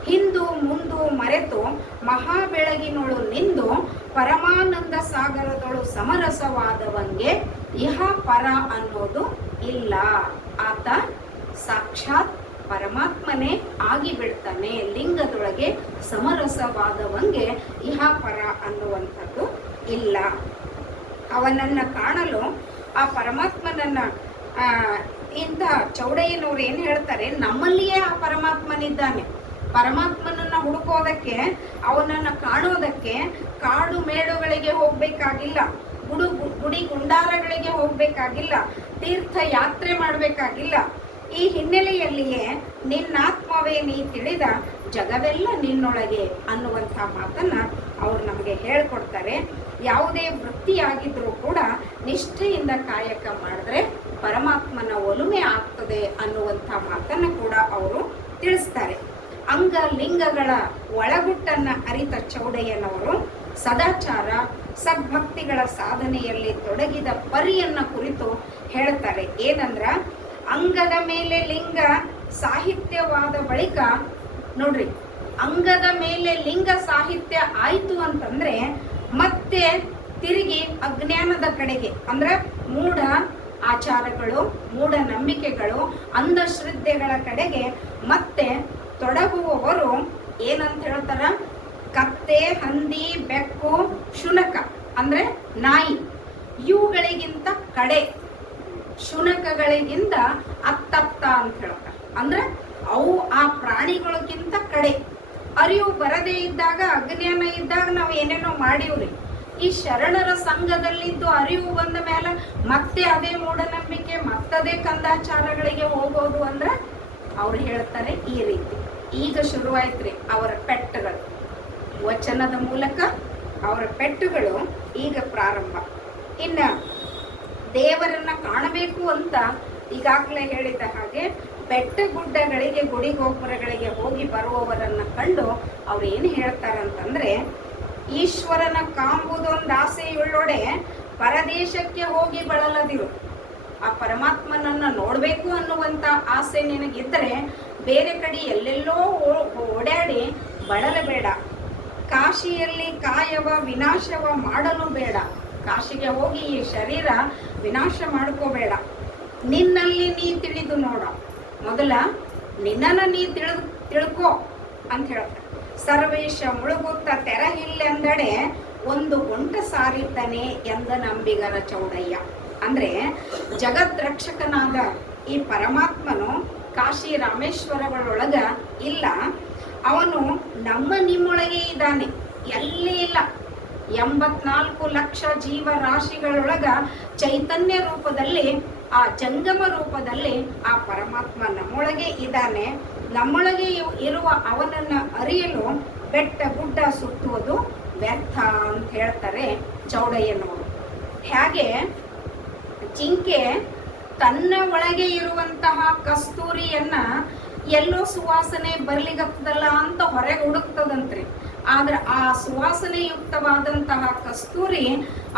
ಹಿಂದು ಮುಂದು ಮರೆತು ಮಹಾಬೆಳಗಿನೊಳು ನಿಂದು ಪರಮಾನಂದ ಸಾಗರದೊಳು ಸಮರಸವಾದವಂಗೆ ಇಹ ಪರ ಅನ್ನೋದು ಇಲ್ಲ. ಆತ ಸಾಕ್ಷಾತ್ ಪರಮಾತ್ಮನೇ ಆಗಿಬಿಡ್ತಾನೆ. ಲಿಂಗದೊಳಗೆ ಸಮರಸವಾದವಂಗೆ ಇಹ ಪರ ಅನ್ನುವಂಥದ್ದು ಇಲ್ಲ. ಅವನನ್ನ ಕಾಣಲು ಆ ಪರಮಾತ್ಮನನ್ನ ಇಂಥ ಚೌಡಯ್ಯನವ್ರು ಏನು ಹೇಳ್ತಾರೆ, ನಮ್ಮಲ್ಲಿಯೇ ಆ ಪರಮಾತ್ಮನಿದ್ದಾನೆ. ಪರಮಾತ್ಮನನ್ನ ಹುಡುಕೋದಕ್ಕೆ, ಅವನನ್ನ ಕಾಣೋದಕ್ಕೆ ಕಾಡು ಮೇಡುಗಳಿಗೆ ಹೋಗ್ಬೇಕಾಗಿಲ್ಲ, ಗುಡಿ ಗುಂಡಾರಗಳಿಗೆ ಹೋಗ್ಬೇಕಾಗಿಲ್ಲ, ತೀರ್ಥ ಯಾತ್ರೆ ಮಾಡಬೇಕಾಗಿಲ್ಲ. ಈ ಹಿನ್ನೆಲೆಯಲ್ಲಿಯೇ ನಿನ್ನಾತ್ಮವೇ ನೀ ತಿಳಿದ ಜಗವೆಲ್ಲ ನಿನ್ನೊಳಗೆ ಅನ್ನುವಂಥ ಮಾತನ್ನ ಅವ್ರು ನಮಗೆ ಹೇಳ್ಕೊಡ್ತಾರೆ. ಯಾವುದೇ ವೃತ್ತಿಯಾಗಿದ್ರೂ ಕೂಡ ನಿಷ್ಠೆಯಿಂದ ಕಾಯಕ ಮಾಡಿದ್ರೆ ಪರಮಾತ್ಮನ ಒಲುಮೆ ಆಗ್ತದೆ ಅನ್ನುವಂಥ ಮಾತನ್ನು ಕೂಡ ಅವರು ತಿಳಿಸ್ತಾರೆ. ಅಂಗ ಲಿಂಗಗಳ ಒಳಗುಟ್ಟನ್ನ ಅರಿತ ಚೌಡಯ್ಯನವರು ಸದಾಚಾರ ಸದ್ಭಕ್ತಿಗಳ ಸಾಧನೆಯಲ್ಲಿ ತೊಡಗಿದ ಪರಿಯನ್ನ ಕುರಿತು ಹೇಳ್ತಾರೆ. ಏನಂದ್ರ, ಅಂಗದ ಮೇಲೆ ಲಿಂಗ ಸಾಹಿತ್ಯವಾದ ಬಳಿಕ ನೋಡ್ರಿ, ಅಂಗದ ಮೇಲೆ ಲಿಂಗ ಸಾಹಿತ್ಯ ಆಯ್ತು ಅಂತಂದ್ರೆ ಮತ್ತೆ ತಿರುಗಿ ಅಜ್ಞಾನದ ಕಡೆಗೆ, ಅಂದ್ರೆ ಮೂಢ ಆಚಾರಗಳು, ಮೂಢ ನಂಬಿಕೆಗಳು, ಅಂಧಶ್ರದ್ಧೆಗಳ ಕಡೆಗೆ ಮತ್ತೆ ತೊಡಗುವವರು ಏನಂತ ಹೇಳ್ತಾರ, ಕತ್ತೆ, ಹಂದಿ, ಬೆಕ್ಕು, ಶುನಕ ಅಂದ್ರೆ ನಾಯಿ, ಇವುಗಳಿಗಿಂತ ಕಡೆ, ಶುನಕಗಳಿಗಿಂತ ಅತ್ತಪ್ತ ಅಂತ ಹೇಳ್ತಾರೆ. ಅಂದ್ರೆ ಅವು ಆ ಪ್ರಾಣಿಗಳಿಗಿಂತ ಕಡೆ. ಅರಿವು ಬರದೇ ಇದ್ದಾಗ, ಅಜ್ಞಾನ ಇದ್ದಾಗ ನಾವು ಏನೇನೋ ಮಾಡೀವ್ರಿ. ಈ ಶರಣರ ಸಂಘದಲ್ಲಿದ್ದು ಅರಿವು ಬಂದ ಮೇಲೆ ಮತ್ತೆ ಅದೇ ಮೂಢನಂಬಿಕೆ, ಮತ್ತದೇ ಕಂದಾಚಾರಗಳಿಗೆ ಹೋಗೋದು ಅಂದ್ರೆ ಅವ್ರು ಹೇಳ್ತಾರೆ ಈ ರೀತಿ. ಈಗ ಶುರುವಾಯ್ತ್ರಿ ಅವರ ಪೆಟ್ಟುಗಳು, ವಚನದ ಮೂಲಕ ಅವರ ಪೆಟ್ಟುಗಳು ಈಗ ಪ್ರಾರಂಭ. ಇನ್ನ ದೇವರನ್ನ ಕಾಣಬೇಕು ಅಂತ ಈಗಾಗಲೇ ಹೇಳಿದ ಹಾಗೆ ಬೆಟ್ಟ ಗುಡ್ಡಗಳಿಗೆ, ಗುಡಿ ಗೋಪುರಗಳಿಗೆ ಹೋಗಿ ಬರುವವರನ್ನ ಕಂಡು ಅವ್ರು ಏನು ಹೇಳ್ತಾರಂತಂದ್ರೆ, ಈಶ್ವರನ ಕಾಂಬುದೊಂದು ಆಸೆಯುಳ್ಳೊಡೆ ಪರದೇಶಕ್ಕೆ ಹೋಗಿ ಬಳಲದಿರು. ಆ ಪರಮಾತ್ಮನನ್ನ ನೋಡ್ಬೇಕು ಅನ್ನುವಂತ ಆಸೆ ನಿನಗಿದ್ರೆ ಬೇರೆ ಕಡೆ ಎಲ್ಲೆಲ್ಲೋ ಓಡಾಡಿ ಬಳಲಬೇಡ. ಕಾಶಿಯಲ್ಲಿ ಕಾಯವ ವಿನಾಶವ ಮಾಡಲು ಬೇಡ. ಕಾಶಿಗೆ ಹೋಗಿ ಈ ಶರೀರ ವಿನಾಶ ಮಾಡ್ಕೋಬೇಡ. ನಿನ್ನಲ್ಲಿ ನೀ ತಿಳಿದು ನೋಡ. ಮೊದಲ ನಿನ್ನನ್ನ ನೀ ತಿಳ್ಕೋ ಅಂತ ಹೇಳ್ತಾರೆ. ಸರ್ವೇಶ ಮುಳುಗುತ್ತ ತೆರಹಿಲ್ಲೆಂದಡೆ ಒಂದು ಗುಂಟ ಸಾರಿದ್ದಾನೆ ಎಂದ ನಂಬಿಗರ ಚೌಡಯ್ಯ. ಅಂದ್ರೆ ಜಗತ್ ರಕ್ಷಕನಾದ ಈ ಪರಮಾತ್ಮನು ಕಾಶಿ ರಾಮೇಶ್ವರಗಳೊಳಗ ಇಲ್ಲ, ಅವನು ನಮ್ಮ ನಿಮ್ಮೊಳಗೆ ಇದ್ದಾನೆ, ಎಲ್ಲಿ ಇಲ್ಲ. 84 ಲಕ್ಷ ಜೀವರಾಶಿಗಳೊಳಗ ಚೈತನ್ಯ ರೂಪದಲ್ಲಿ, ಆ ಜಂಗಮ ರೂಪದಲ್ಲಿ ಆ ಪರಮಾತ್ಮ ನಮ್ಮೊಳಗೆ ಇದ್ದಾನೆ. ನಮ್ಮೊಳಗೆ ಇರುವ ಅವನನ್ನ ಅರಿಯಲು ಬೆಟ್ಟ ಗುಡ್ಡ ಸುತ್ತುವುದು ವ್ಯರ್ಥ ಅಂತ ಹೇಳ್ತಾರೆ ಚೌಡಯ್ಯನವರು. ಹಾಗೆ ಜಿಂಕೆ ತನ್ನ ಒಳಗೆ ಇರುವಂತಹ ಕಸ್ತೂರಿಯನ್ನ ಎಲ್ಲೋ ಸುವಾಸನೆ ಬರ್ಲಿಗತ್ತದಲ್ಲ ಅಂತ ಹೊರಗೆ ಹುಡುಕ್ತದಂತ್ರಿ. ಆದ್ರೆ ಆ ಸುವಾಸನೆಯುಕ್ತವಾದಂತಹ ಕಸ್ತೂರಿ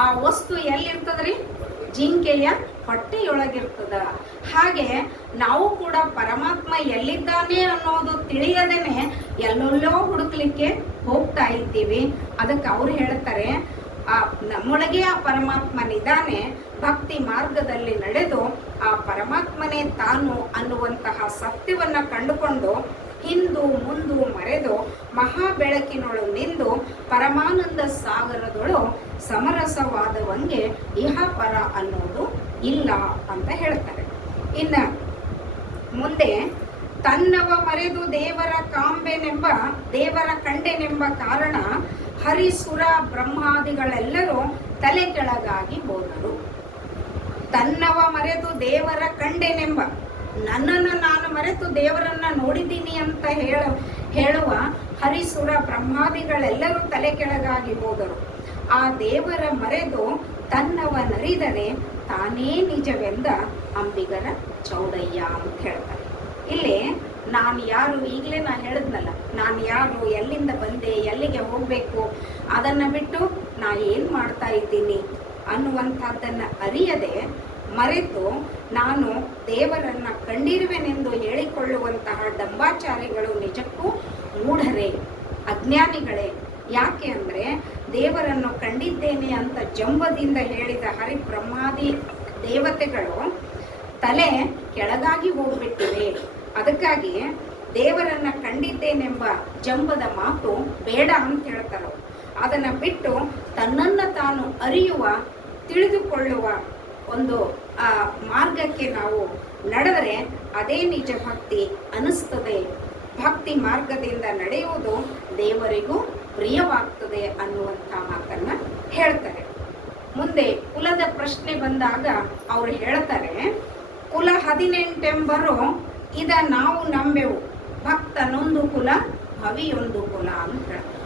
ಆ ವಸ್ತು ಎಲ್ಲಿರ್ತದ್ರಿ? ಜಿಂಕೆಯ ಹೊಟ್ಟೆಯೊಳಗಿರ್ತದ. ಹಾಗೆ ನಾವು ಕೂಡ ಪರಮಾತ್ಮ ಎಲ್ಲಿದ್ದಾನೆ ಅನ್ನೋದು ತಿಳಿಯದೇನೆ ಎಲ್ಲೆಲ್ಲೋ ಹುಡುಕ್ಲಿಕ್ಕೆ ಹೋಗ್ತಾ ಇದ್ದೀವಿ. ಅದಕ್ಕೆ ಅವ್ರು ಹೇಳ್ತಾರೆ, ಆ ನಮ್ಮೊಳಗೆ ಆ ಪರಮಾತ್ಮನಿದ್ದಾನೆ. ಭಕ್ತಿ ಮಾರ್ಗದಲ್ಲಿ ನಡೆದು ಆ ಪರಮಾತ್ಮನೇ ತಾನು ಅನ್ನುವಂತಹ ಸತ್ಯವನ್ನ ಕಂಡುಕೊಂಡು ಹಿಂದು ಮುಂದು ಮರೆದು ಮಹಾ ಬೆಳಕಿನೊಳು ನಿಂದು ಪರಮಾನಂದ ಸಾಗರದೊಳು ಸಮರಸವಾದವಂಗೆ ಇಹ ಪರ ಅನ್ನೋದು ಇಲ್ಲ ಅಂತ ಹೇಳ್ತಾರೆ. ಇನ್ನ ಮುಂದೆ ತನ್ನವ ಮರೆದು ದೇವರ ಕಾಂಬೆನೆಂಬ, ದೇವರ ಕಂಡೆನೆಂಬ ಕಾರಣ ಹರಿಸುರ ಬ್ರಹ್ಮಾದಿಗಳೆಲ್ಲರೂ ತಲೆ ಕೆಳಗಾಗಿ ಹೋದರು. ತನ್ನವ ಮರೆತು ದೇವರ ಕಂಡೆನೆಂಬ, ನನ್ನನ್ನು ನಾನು ಮರೆತು ದೇವರನ್ನ ನೋಡಿದ್ದೀನಿ ಅಂತ ಹೇಳುವ ಹರಿಸುರ ಬ್ರಹ್ಮಾದಿಗಳೆಲ್ಲರೂ ತಲೆ ಕೆಳಗಾಗಿ ಹೋದರು. ಆ ದೇವರ ಮರೆದು ತನ್ನವನರಿದರೆ ತಾನೇ ನಿಜವೆಂದ ಅಂಬಿಗರ ಚೌಡಯ್ಯ ಅಂತ ಹೇಳ್ತಾರೆ. ಇಲ್ಲಿ ನಾನು ಯಾರು, ಈಗಲೇ ನಾನು ಹೇಳಿದ್ನಲ್ಲ, ನಾನು ಯಾರು, ಎಲ್ಲಿಂದ ಬಂದೆ, ಎಲ್ಲಿಗೆ ಹೋಗಬೇಕು, ಅದನ್ನು ಬಿಟ್ಟು ನಾ ಏನು ಮಾಡ್ತಾ ಇದ್ದೀನಿ ಅನ್ನುವಂಥದ್ದನ್ನು ಅರಿಯದೆ ಮರೆತು ನಾನು ದೇವರನ್ನ ಕಂಡಿರುವೆನೆಂದು ಹೇಳಿಕೊಳ್ಳುವಂತಹ ಡಂಬಾಚಾರಿಗಳು ನಿಜಕ್ಕೂ ಮೂಢರೇ, ಅಜ್ಞಾನಿಗಳೇ. ಯಾಕೆ ಅಂದರೆ ದೇವರನ್ನು ಕಂಡಿದ್ದೇನೆ ಅಂತ ಜಂಬದಿಂದ ಹೇಳಿದ ಹರಿಬ್ರಹ್ಮಾದಿ ದೇವತೆಗಳು ತಲೆ ಕೆಳಗಾಗಿ ಹೋಗ್ಬಿಟ್ಟಿವೆ. ಅದಕ್ಕಾಗಿ ದೇವರನ್ನ ಕಂಡಿದ್ದೇನೆಂಬ ಜಂಬದ ಮಾತು ಬೇಡ ಅಂತ ಹೇಳ್ತಾರೆ. ಅದನ್ನು ಬಿಟ್ಟು ತನ್ನನ್ನು ತಾನು ಅರಿಯುವ, ತಿಳಿದುಕೊಳ್ಳುವ ಒಂದು ಆ ಮಾರ್ಗಕ್ಕೆ ನಾವು ನಡೆದರೆ ಅದೇ ನಿಜ ಭಕ್ತಿ ಅನಿಸ್ತದೆ. ಭಕ್ತಿ ಮಾರ್ಗದಿಂದ ನಡೆಯುವುದು ದೇವರಿಗೂ ಪ್ರಿಯವಾಗ್ತದೆ ಅನ್ನುವಂಥ ಮಾತನ್ನ ಹೇಳ್ತಾರೆ. ಮುಂದೆ ಕುಲದ ಪ್ರಶ್ನೆ ಬಂದಾಗ ಅವರು ಹೇಳ್ತಾರೆ, ಕುಲ 18 ಎಂಬರು ಇದ ನಾವು ನಂಬೆವು, ಭಕ್ತನೊಂದು ಕುಲ ಭವಿಯೊಂದು ಕುಲ ಅಂತ ಹೇಳ್ತಾರೆ.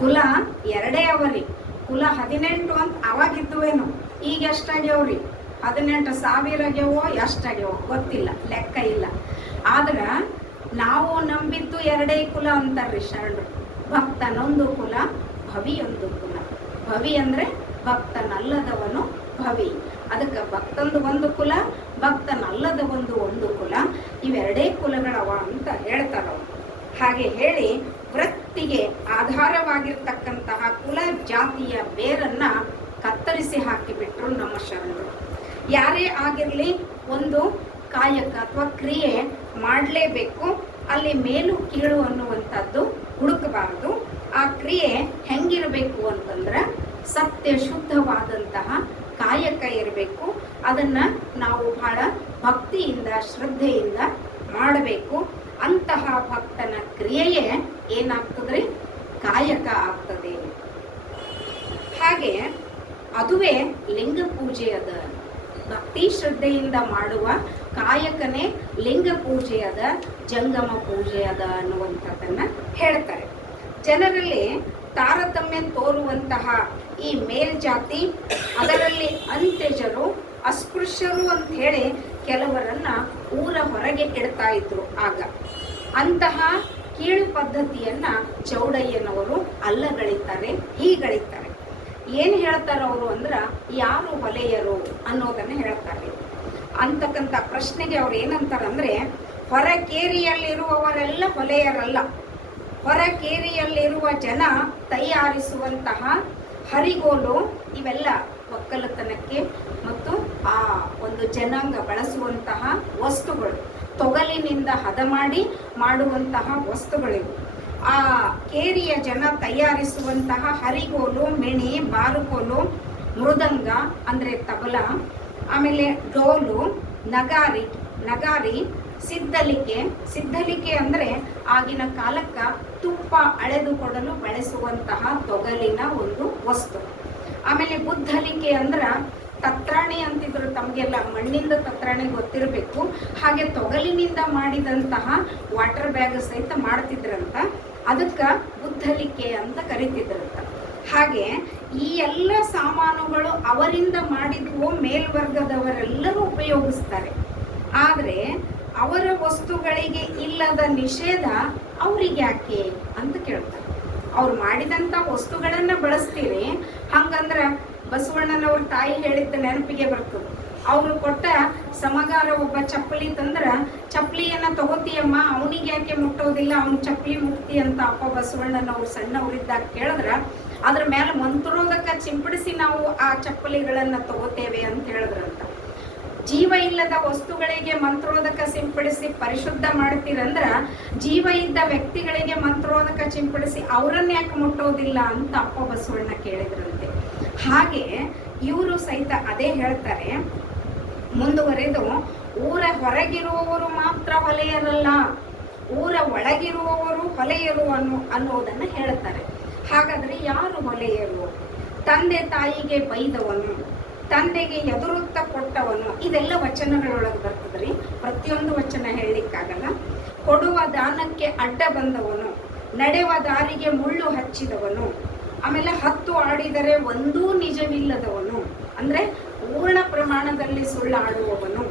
ಕುಲ ಎರಡೇ ಅವರಿ, ಕುಲ 18 ಅಂತ ಅವಾಗಿದ್ದುವೇನು, ಈಗ ಎಷ್ಟಾಗ್ಯಾವ್ರಿ? 18,000 ಆಗ್ಯಾವೋ ಎಷ್ಟಾಗ್ಯಾವೋ ಗೊತ್ತಿಲ್ಲ, ಲೆಕ್ಕ ಇಲ್ಲ. ಆದ್ರೆ ನಾವು ನಂಬಿದ್ದು ಎರಡೇ ಕುಲ ಅಂತಾರ್ರಿ ಶರಣರು. ಭಕ್ತನೊಂದು ಕುಲ ಭವಿಯೊಂದು ಕುಲ. ಭವಿ ಅಂದ್ರೆ ಭಕ್ತನಲ್ಲದವನು ಭವಿ. ಅದಕ್ಕೆ ಭಕ್ತಂದು ಒಂದು ಕುಲ, ಭಕ್ತನಲ್ಲದ ಒಂದು ಕುಲ, ಇವೆರಡೇ ಕುಲಗಳವ ಅಂತ ಹೇಳ್ತಾರ. ಹಾಗೆ ಹೇಳಿ ವೃತ್ತಿಗೆ ಆಧಾರವಾಗಿರ್ತಕ್ಕಂತಹ ಕುಲ ಜಾತಿಯ ಬೇರನ್ನ ಕತ್ತರಿಸಿ ಹಾಕಿಬಿಟ್ರು ನಮ್ಮ ಶರಣರು. ಯಾರೇ ಆಗಿರಲಿ ಒಂದು ಕಾಯಕ ಅಥವಾ ಕ್ರಿಯೆ ಮಾಡಲೇಬೇಕು. ಅಲ್ಲಿ ಮೇಲು ಕೀಳು ಅನ್ನುವಂಥದ್ದು ಹುಡುಕಬಾರದು. ಆ ಕ್ರಿಯೆ ಹೆಂಗಿರಬೇಕು ಅಂತಂದ್ರೆ ಸತ್ಯ ಶುದ್ಧವಾದಂತಹ ಕಾಯಕ ಇರಬೇಕು. ಅದನ್ನು ನಾವು ಬಹಳ ಭಕ್ತಿಯಿಂದ ಶ್ರದ್ಧೆಯಿಂದ ಮಾಡಬೇಕು. ಅಂತಹ ಭಕ್ತನ ಕ್ರಿಯೆಯೇ ಏನಾಗ್ತದ್ರಿ? ಕಾಯಕ ಆಗ್ತದೆ. ಹಾಗೆ ಅದುವೇ ಲಿಂಗ ಪೂಜೆ ಅದ. ಭಕ್ತಿ ಶ್ರದ್ಧೆಯಿಂದ ಮಾಡುವ ಕಾಯಕನೇ ಲಿಂಗ ಪೂಜೆ ಅದ, ಜಂಗಮ ಪೂಜೆ ಅದ ಅನ್ನುವಂಥದ್ದನ್ನ ಹೇಳ್ತಾರೆ. ಜನರಲ್ಲಿ ತಾರತಮ್ಯ ತೋರುವಂತಹ ಈ ಮೇಲ್ಜಾತಿ, ಅದರಲ್ಲಿ ಅಂತ್ಯಜರು, ಅಸ್ಪೃಶ್ಯರು ಅಂತ ಹೇಳಿ ಕೆಲವರನ್ನ ಊರ ಹೊರಗೆ ಇಡ್ತಾ ಇದ್ರು. ಆಗ ಅಂತಹ ಕೀಳು ಪದ್ಧತಿಯನ್ನ ಚೌಡಯ್ಯನವರು ಅಲ್ಲಗಳಿತಾರೆ, ಹೀಗಳಿತಾರೆ. ಏನು ಹೇಳ್ತಾರೆ ಅವರು ಅಂದ್ರೆ ಯಾರು ಹೊಲೆಯರು ಅನ್ನೋದನ್ನ ಹೇಳ್ತಾರೆ. ಅಂತಕ್ಕಂಥ ಪ್ರಶ್ನೆಗೆ ಅವ್ರು ಏನಂತಾರಂದ್ರೆ, ಹೊರಕೇರಿಯಲ್ಲಿರುವವರೆಲ್ಲ ಹೊಲೆಯರಲ್ಲ. ಹೊರಕೇರಿಯಲ್ಲಿರುವ ಜನ ತಯಾರಿಸುವಂತಹ ಹರಿಗೋಲು ಇವೆಲ್ಲ ಒಕ್ಕಲತನಕ್ಕೆ ಮತ್ತು ಆ ಒಂದು ಜನಾಂಗ ಬಳಸುವಂತಹ ವಸ್ತುಗಳು, ತೊಗಲಿನಿಂದ ಹದ ಮಾಡಿ ಮಾಡುವಂತಹ ವಸ್ತುಗಳಿವು. ಆ ಕೇರಿಯ ಜನ ತಯಾರಿಸುವಂತಹ ಹರಿಗೋಲು, ಮೆಣಿ, ಬಾರುಕೋಲು, ಮೃದಂಗ ಅಂದರೆ ತಬಲ, ಆಮೇಲೆ ಡೋಲು, ನಗಾರಿ, ಸಿದ್ಧಲಿಕೆ ಅಂದರೆ ಆಗಿನ ಕಾಲಕ್ಕೆ ತುಪ್ಪ ಅಳೆದು ಕೊಡಲು ಬಳಸುವಂತಹ ತೊಗಲಿನ ಒಂದು ವಸ್ತು. ಆಮೇಲೆ ಬುದ್ಧಲಿಕೆ ಅಂದ್ರೆ ತತ್ರಾಣಿ ಅಂತಿದ್ರು, ತಮಗೆಲ್ಲ ಮಣ್ಣಿಂದ ತತ್ರಾಣಿ ಗೊತ್ತಿರಬೇಕು. ಹಾಗೆ ತೊಗಲಿನಿಂದ ಮಾಡಿದಂತಹ ವಾಟರ್ ಬ್ಯಾಗ್ ಸಹಿತ ಮಾಡ್ತಿದ್ರಂತ, ಅದಕ್ಕೆ ಬುದ್ಧಲಿಕೆ ಅಂತ ಕರಿತಿದ್ರಂತ. ಹಾಗೆ ಈ ಎಲ್ಲ ಸಾಮಾನುಗಳು ಅವರಿಂದ ಮಾಡಿದ್ವು, ಮೇಲ್ವರ್ಗದವರೆಲ್ಲರೂ ಉಪಯೋಗಿಸ್ತಾರೆ. ಆದರೆ ಅವರ ವಸ್ತುಗಳಿಗೆ ಇಲ್ಲದ ನಿಷೇಧ ಅವ್ರಿಗೆ ಯಾಕೆ ಅಂತ ಕೇಳ್ತಾರೆ. ಅವ್ರು ಮಾಡಿದಂಥ ವಸ್ತುಗಳನ್ನ ಬಳಸ್ತೀರಿ, ಹಂಗಂದ್ರೆ ಬಸವಣ್ಣನವ್ರ ತಾಯಿ ಹೇಳಿದ್ದ ನೆನಪಿಗೆ ಬರ್ತದೆ. ಅವರು ಕೊಟ್ಟ ಸಮಗಾರ ಒಬ್ಬ ಚಪ್ಪಲಿ ತಂದ್ರೆ ಚಪ್ಪಲಿಯನ್ನ ತಗೋತೀಯಮ್ಮ, ಅವನಿಗೆ ಯಾಕೆ ಮುಟ್ಟೋದಿಲ್ಲ, ಅವ್ನ ಚಪ್ಪಲಿ ಮುಟ್ತಿ ಅಂತ ಅಪ್ಪ ಬಸವಣ್ಣನವ್ರು ಸಣ್ಣವರಿದ್ದಾಗ ಕೇಳಿದ್ರ ಅದ್ರ ಮೇಲೆ ಮಂತ್ರೋದಕ್ಕೆ ಚಿಂಪಡಿಸಿ ನಾವು ಆ ಚಪ್ಪಲಿಗಳನ್ನ ತಗೋತೇವೆ ಅಂತ ಹೇಳಿದ್ರಂತ. ಜೀವ ಇಲ್ಲದ ವಸ್ತುಗಳಿಗೆ ಮಂತ್ರೋದಕ ಸಿಂಪಡಿಸಿ ಪರಿಶುದ್ಧ ಮಾಡ್ತೀರಂದ್ರ ಜೀವ ಇದ್ದ ವ್ಯಕ್ತಿಗಳಿಗೆ ಮಂತ್ರೋದಕ ಸಿಂಪಡಿಸಿ ಅವರನ್ನ ಯಾಕೆ ಮುಟ್ಟೋದಿಲ್ಲ ಅಂತ ಅಪ್ಪ ಬಸವಣ್ಣ ಕೇಳಿದ್ರಂತೆ. ಹಾಗೆ ಇವರು ಸಹಿತ ಅದೇ ಹೇಳ್ತಾರೆ. ಮುಂದುವರೆದು ಊರ ಹೊರಗಿರುವವರು ಮಾತ್ರ ಹೊಲೆಯರಲ್ಲ, ಊರ ಒಳಗಿರುವವರು ಹೊಲೆಯರು ಅನ್ನೋದನ್ನ ಹೇಳ್ತಾರೆ. ಹಾಗಾದ್ರೆ ಯಾರು ಹೊಲೆಯರು? ತಂದೆ ತಾಯಿಗೆ ಬೈದವನು, ತಂದೆಗೆ ಎದುರುತ್ತ ಕೊಟ್ಟವನು, ಇದೆಲ್ಲ ವಚನಗಳೊಳಗೆ ಬರ್ತದ್ರಿ. ಪ್ರತಿಯೊಂದು ವಚನ ಹೇಳಲಿಕ್ಕಾಗಲ್ಲ. ಕೊಡುವ ದಾನಕ್ಕೆ ಅಡ್ಡ ಬಂದವನು, ನಡೆವ ದಾರಿಗೆ ಮುಳ್ಳು ಹಚ್ಚಿದವನು, ಆಮೇಲೆ ಹತ್ತು ಆಡಿದರೆ ಒಂದೂ ನಿಜವಿಲ್ಲದವನು ಅಂದ್ರೆ ಪೂರ್ಣ ಪ್ರಮಾಣದಲ್ಲಿ ಸುಳ್ಳಾಡುವವನು,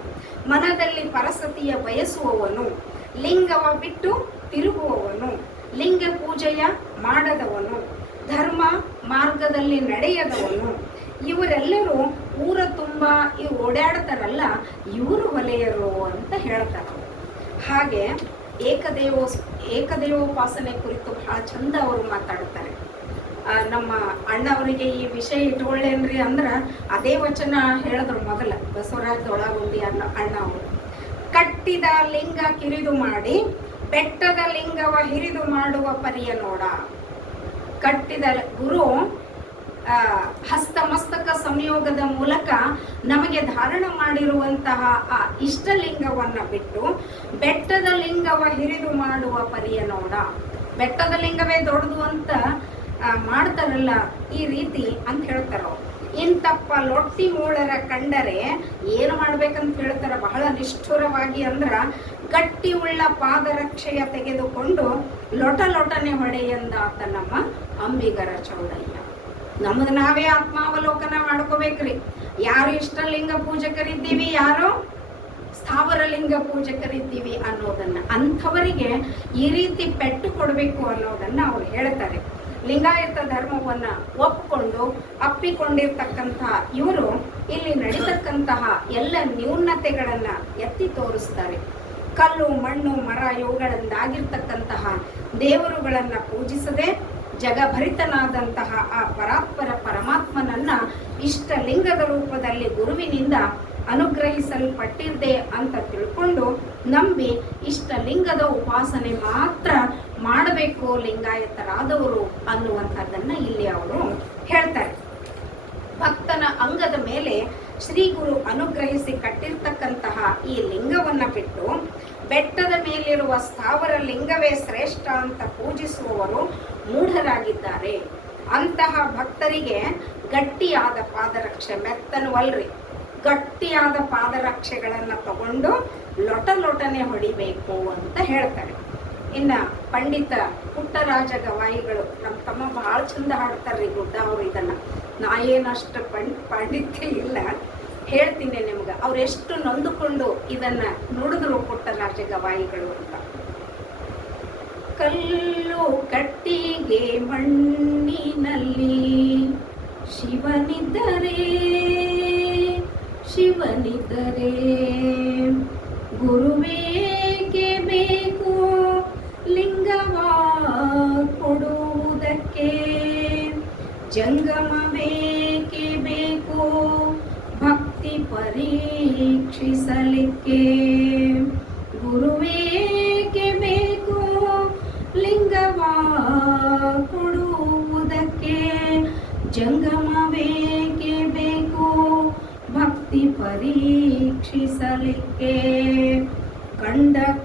ಮನದಲ್ಲಿ ಪರಸತಿಯ ಬಯಸುವವನು, ಲಿಂಗವ ಬಿಟ್ಟು ತಿರುಗುವವನು, ಲಿಂಗ ಪೂಜೆಯ ಮಾಡದವನು, ಧರ್ಮ ಮಾರ್ಗದಲ್ಲಿ ನಡೆಯದವನು, ಇವರೆಲ್ಲರೂ ಊರ ತುಂಬ ಓಡಾಡ್ತಾರಲ್ಲ ಇವರು ಹೊಲೆಯರು ಅಂತ ಹೇಳ್ತಾರೆ. ಹಾಗೆ ಏಕದೇವೋಪಾಸನೆ ಕುರಿತು ಬಹಳ ಚಂದ ಅವರು ಮಾತಾಡ್ತಾರೆ. ನಮ್ಮ ಅಣ್ಣವರಿಗೆ ಈ ವಿಷಯ ಇಟ್ಕೊಳ್ಳೇನ್ರಿ ಅಂದ್ರೆ ಅದೇ ವಚನ ಹೇಳಿದ್ರು ಮೊದಲ ಬಸವರಾಜ ದೊಳಗುಂದಿ ಅಣ್ಣ ಅವರು. ಕಟ್ಟಿದ ಲಿಂಗ ಕಿರಿದು ಮಾಡಿ ಬೆಟ್ಟದ ಲಿಂಗವ ಹಿರಿದು ಮಾಡುವ ಪರಿಯ ನೋಡ. ಕಟ್ಟಿದ ಗುರು ಹಸ್ತಮಸ್ತಕ ಸಂಯೋಗದ ಮೂಲಕ ನಮಗೆ ಧಾರಣ ಮಾಡಿರುವಂತಹ ಆ ಇಷ್ಟಲಿಂಗವನ್ನ ಬಿಟ್ಟು ಬೆಟ್ಟದ ಲಿಂಗವ ಹಿರಿದು ಮಾಡುವ ಪರಿಯ ನೋಡ. ಬೆಟ್ಟದ ಲಿಂಗವೇ ದೊಡ್ಡದು ಅಂತ ಮಾಡ್ತಾರಲ್ಲ ಈ ರೀತಿ ಅಂತ ಹೇಳ್ತಾರ. ಇಂತಪ್ಪ ಲೊಟ್ಟಿ ಮೂಳರ ಕಂಡರೆ ಏನು ಮಾಡ್ಬೇಕಂತ ಹೇಳ್ತಾರ ಬಹಳ ನಿಷ್ಠುರವಾಗಿ. ಅಂದ್ರ ಗಟ್ಟಿ ಉಳ್ಳ ಪಾದರಕ್ಷೆಯ ತೆಗೆದುಕೊಂಡು ಲೊಟನೆ ಹೊಡೆಯಂದಾತ ನಮ್ಮ ಅಂಬಿಗರ ಚೌಡಯ್ಯ. ನಮ್ಮದು ನಾವೇ ಆತ್ಮಾವಲೋಕನ ಮಾಡ್ಕೋಬೇಕ್ರಿ. ಯಾರು ಇಷ್ಟಲಿಂಗ ಪೂಜಕರಿದ್ದೀವಿ, ಯಾರು ಸ್ಥಾವರ ಲಿಂಗ ಪೂಜಕರಿದ್ದೀವಿ ಅನ್ನೋದನ್ನ, ಅಂಥವರಿಗೆ ಈ ರೀತಿ ಪೆಟ್ಟು ಕೊಡಬೇಕು ಅನ್ನೋದನ್ನ ಅವ್ರು ಹೇಳ್ತಾರೆ. ಲಿಂಗಾಯತ ಧರ್ಮವನ್ನ ಒಪ್ಪಿಕೊಂಡು ಅಪ್ಪಿಕೊಂಡಿರ್ತಕ್ಕಂತಹ ಇವರು ಇಲ್ಲಿ ನಡೀತಕ್ಕಂತಹ ಎಲ್ಲ ನ್ಯೂನತೆಗಳನ್ನ ಎತ್ತಿ ತೋರಿಸ್ತಾರೆ. ಕಲ್ಲು ಮಣ್ಣು ಮರ ಇವುಗಳಿಂದಾಗಿರ್ತಕ್ಕಂತಹ ದೇವರುಗಳನ್ನ ಪೂಜಿಸದೆ ಜಗಭರಿತನಾದಂತಹ ಆ ಪರಾತ್ಪರ ಪರಮಾತ್ಮನನ್ನ ಇಷ್ಟಲಿಂಗದ ರೂಪದಲ್ಲಿ ಗುರುವಿನಿಂದ ಅನುಗ್ರಹಿಸಲ್ಪಟ್ಟಿದ್ದೆ ಅಂತ ತಿಳ್ಕೊಂಡು ನಂಬಿ ಇಷ್ಟಲಿಂಗದ ಉಪಾಸನೆ ಮಾತ್ರ ಮಾಡಬೇಕು ಲಿಂಗಾಯತರಾದವರು ಅನ್ನುವಂಥದ್ದನ್ನ ಇಲ್ಲಿ ಅವರು ಹೇಳ್ತಾರೆ. ಭಕ್ತನ ಅಂಗದ ಮೇಲೆ ಶ್ರೀ ಗುರು ಅನುಗ್ರಹಿಸಿ ಕಟ್ಟಿರ್ತಕ್ಕಂತಹ ಈ ಲಿಂಗವನ್ನ ಬಿಟ್ಟು ಬೆಟ್ಟದ ಮೇಲಿರುವ ಸ್ಥಾವರ ಲಿಂಗವೇ ಶ್ರೇಷ್ಠ ಅಂತ ಪೂಜಿಸುವವರು ಮೂಢರಾಗಿದ್ದಾರೆ. ಅಂತಹ ಭಕ್ತರಿಗೆ ಗಟ್ಟಿಯಾದ ಪಾದರಕ್ಷೆ, ಮೆತ್ತನವಲ್ರಿ, ಗಟ್ಟಿಯಾದ ಪಾದರಕ್ಷೆಗಳನ್ನ ತಗೊಂಡು ಲೊಟನೆ ಹೊಡಿಬೇಕು ಅಂತ ಹೇಳ್ತಾರೆ. ಇನ್ನ ಪಂಡಿತ ಪುಟ್ಟರಾಜ ಗವಾಯಿಗಳು ನಮ್ಮ ತಮ್ಮ ಬಹಳ ಚಂದ ಹಾಡ್ತಾರ್ರಿ ಗುಡ್ಡ. ಅವ್ರು ಇದನ್ನ ನಾ ಏನಷ್ಟು ಪಾಂಡಿತ್ಯ ಇಲ್ಲ, ಹೇಳ್ತೀನಿ ನಿಮ್ಗೆ. ಅವ್ರೆಷ್ಟು ನೊಂದುಕೊಂಡು ಇದನ್ನ ನುಡಿದ್ರು ಪುಟ್ಟರಾಜ ಗವಾಯಿಗಳು ಅಂತ. ಕಲ್ಲು ಕಟ್ಟಿಗೆ ಮಣ್ಣಿನಲ್ಲಿ ಶಿವನಿದ್ದರೆ ಗುರುವೇಕೆ ಬೇಕು ಲಿಂಗವ ಕೊಡುವುದಕ್ಕೆ, ಜಂಗಮವೇಕೆ ಬೇಕು ಭಕ್ತಿ ಪರೀಕ್ಷಿಸಲಿಕ್ಕೆ. ಗುರುವೇಕೆ ಬೇಕು ಲಿಂಗವ ಕೊಡುವುದಕ್ಕೆ, ಜಂಗಮವೇಕೆ ಬೇಕು ಭಕ್ತಿ ಪರೀಕ್ಷಿಸಲಿಕ್ಕೆ.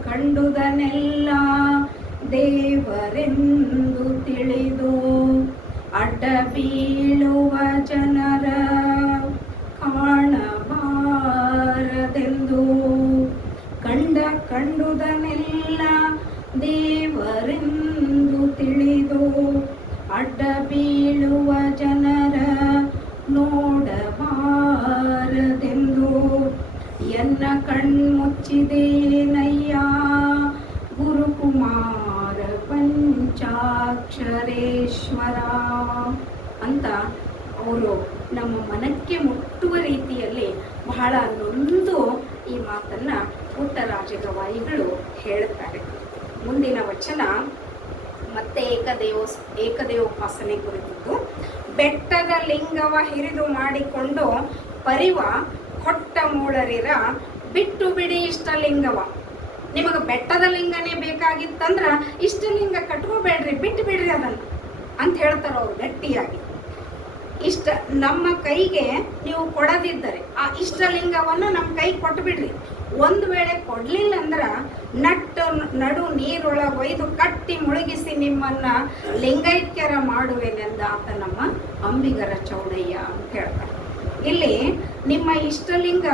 ಕಂಡುದನ್ನೆಲ್ಲ ದೇವರೆಂದು ತಿಳಿದು ಅಡ್ಡ ಬೀಳುವ ಜನರ ಕಾಣಬಾರದೆಂದು. ಕಂಡುದನ್ನೆಲ್ಲ ದೇವರೆಂದು ತಿಳಿದು ಅಡ್ಡ ಬೀಳುವ ಜನರ ನೋಡಬಾರದೆಂದು. ಎನ್ನ ಕಣ್ಮುಚ್ಚಿದೇನಯ್ಯ ಗುರುಕುಮಾರ ಪಂಚಾಕ್ಷರೇಶ್ವರ ಅಂತ ಅವರು ನಮ್ಮ ಮನಕ್ಕೆ ಮುಟ್ಟುವ ರೀತಿಯಲ್ಲಿ ಬಹಳ ನೊಂದು ಈ ಮಾತನ್ನ ಪುಟ್ಟರಾಜ ಗವಾಯಿಗಳು ಹೇಳುತ್ತಾರೆ. ಮುಂದಿನ ವಚನ ಮತ್ತೆ ಏಕದೇವೋಪಾಸನೆ ಕುರಿತು. ಬೆಟ್ಟದ ಲಿಂಗವ ಹಿರಿದು ಮಾಡಿಕೊಂಡು ಪರಿವ ಕೊಟ್ಟ ಮೂಳರಿರ ಬಿಟ್ಟು ಬಿಡಿ ಇಷ್ಟಲಿಂಗವ. ನಿಮಗೆ ಬೆಟ್ಟದ ಲಿಂಗನೇ ಬೇಕಾಗಿತ್ತಂದ್ರ ಇಷ್ಟಲಿಂಗ ಕಟ್ಕೋಬೇಡ್ರಿ, ಬಿಟ್ಟು ಬಿಡ್ರಿ ಅದನ್ನ ಅಂತ ಹೇಳ್ತಾರ ಅವ್ರು ಗಟ್ಟಿಯಾಗಿ. ಇಷ್ಟ ನಮ್ಮ ಕೈಗೆ ನೀವು ಕೊಡದಿದ್ದರೆ ಆ ಇಷ್ಟಲಿಂಗವನ್ನ ನಮ್ಮ ಕೈ ಕೊಟ್ಟು ಬಿಡ್ರಿ. ಒಂದು ವೇಳೆ ಕೊಡ್ಲಿಲ್ಲ ಅಂದ್ರ ನಡು ನೀರೊಳಗೆ ಒಯ್ದು ಕಟ್ಟಿ ಮುಳುಗಿಸಿ ನಿಮ್ಮನ್ನ ಲಿಂಗೈಕ್ಯರ ಮಾಡುವೆನೆಂದ ಆತ ನಮ್ಮ ಅಂಬಿಗರ ಚೌಡಯ್ಯ ಅಂತ ಹೇಳ್ತಾರೆ. ಇಲ್ಲಿ ನಿಮ್ಮ ಇಷ್ಟಲಿಂಗ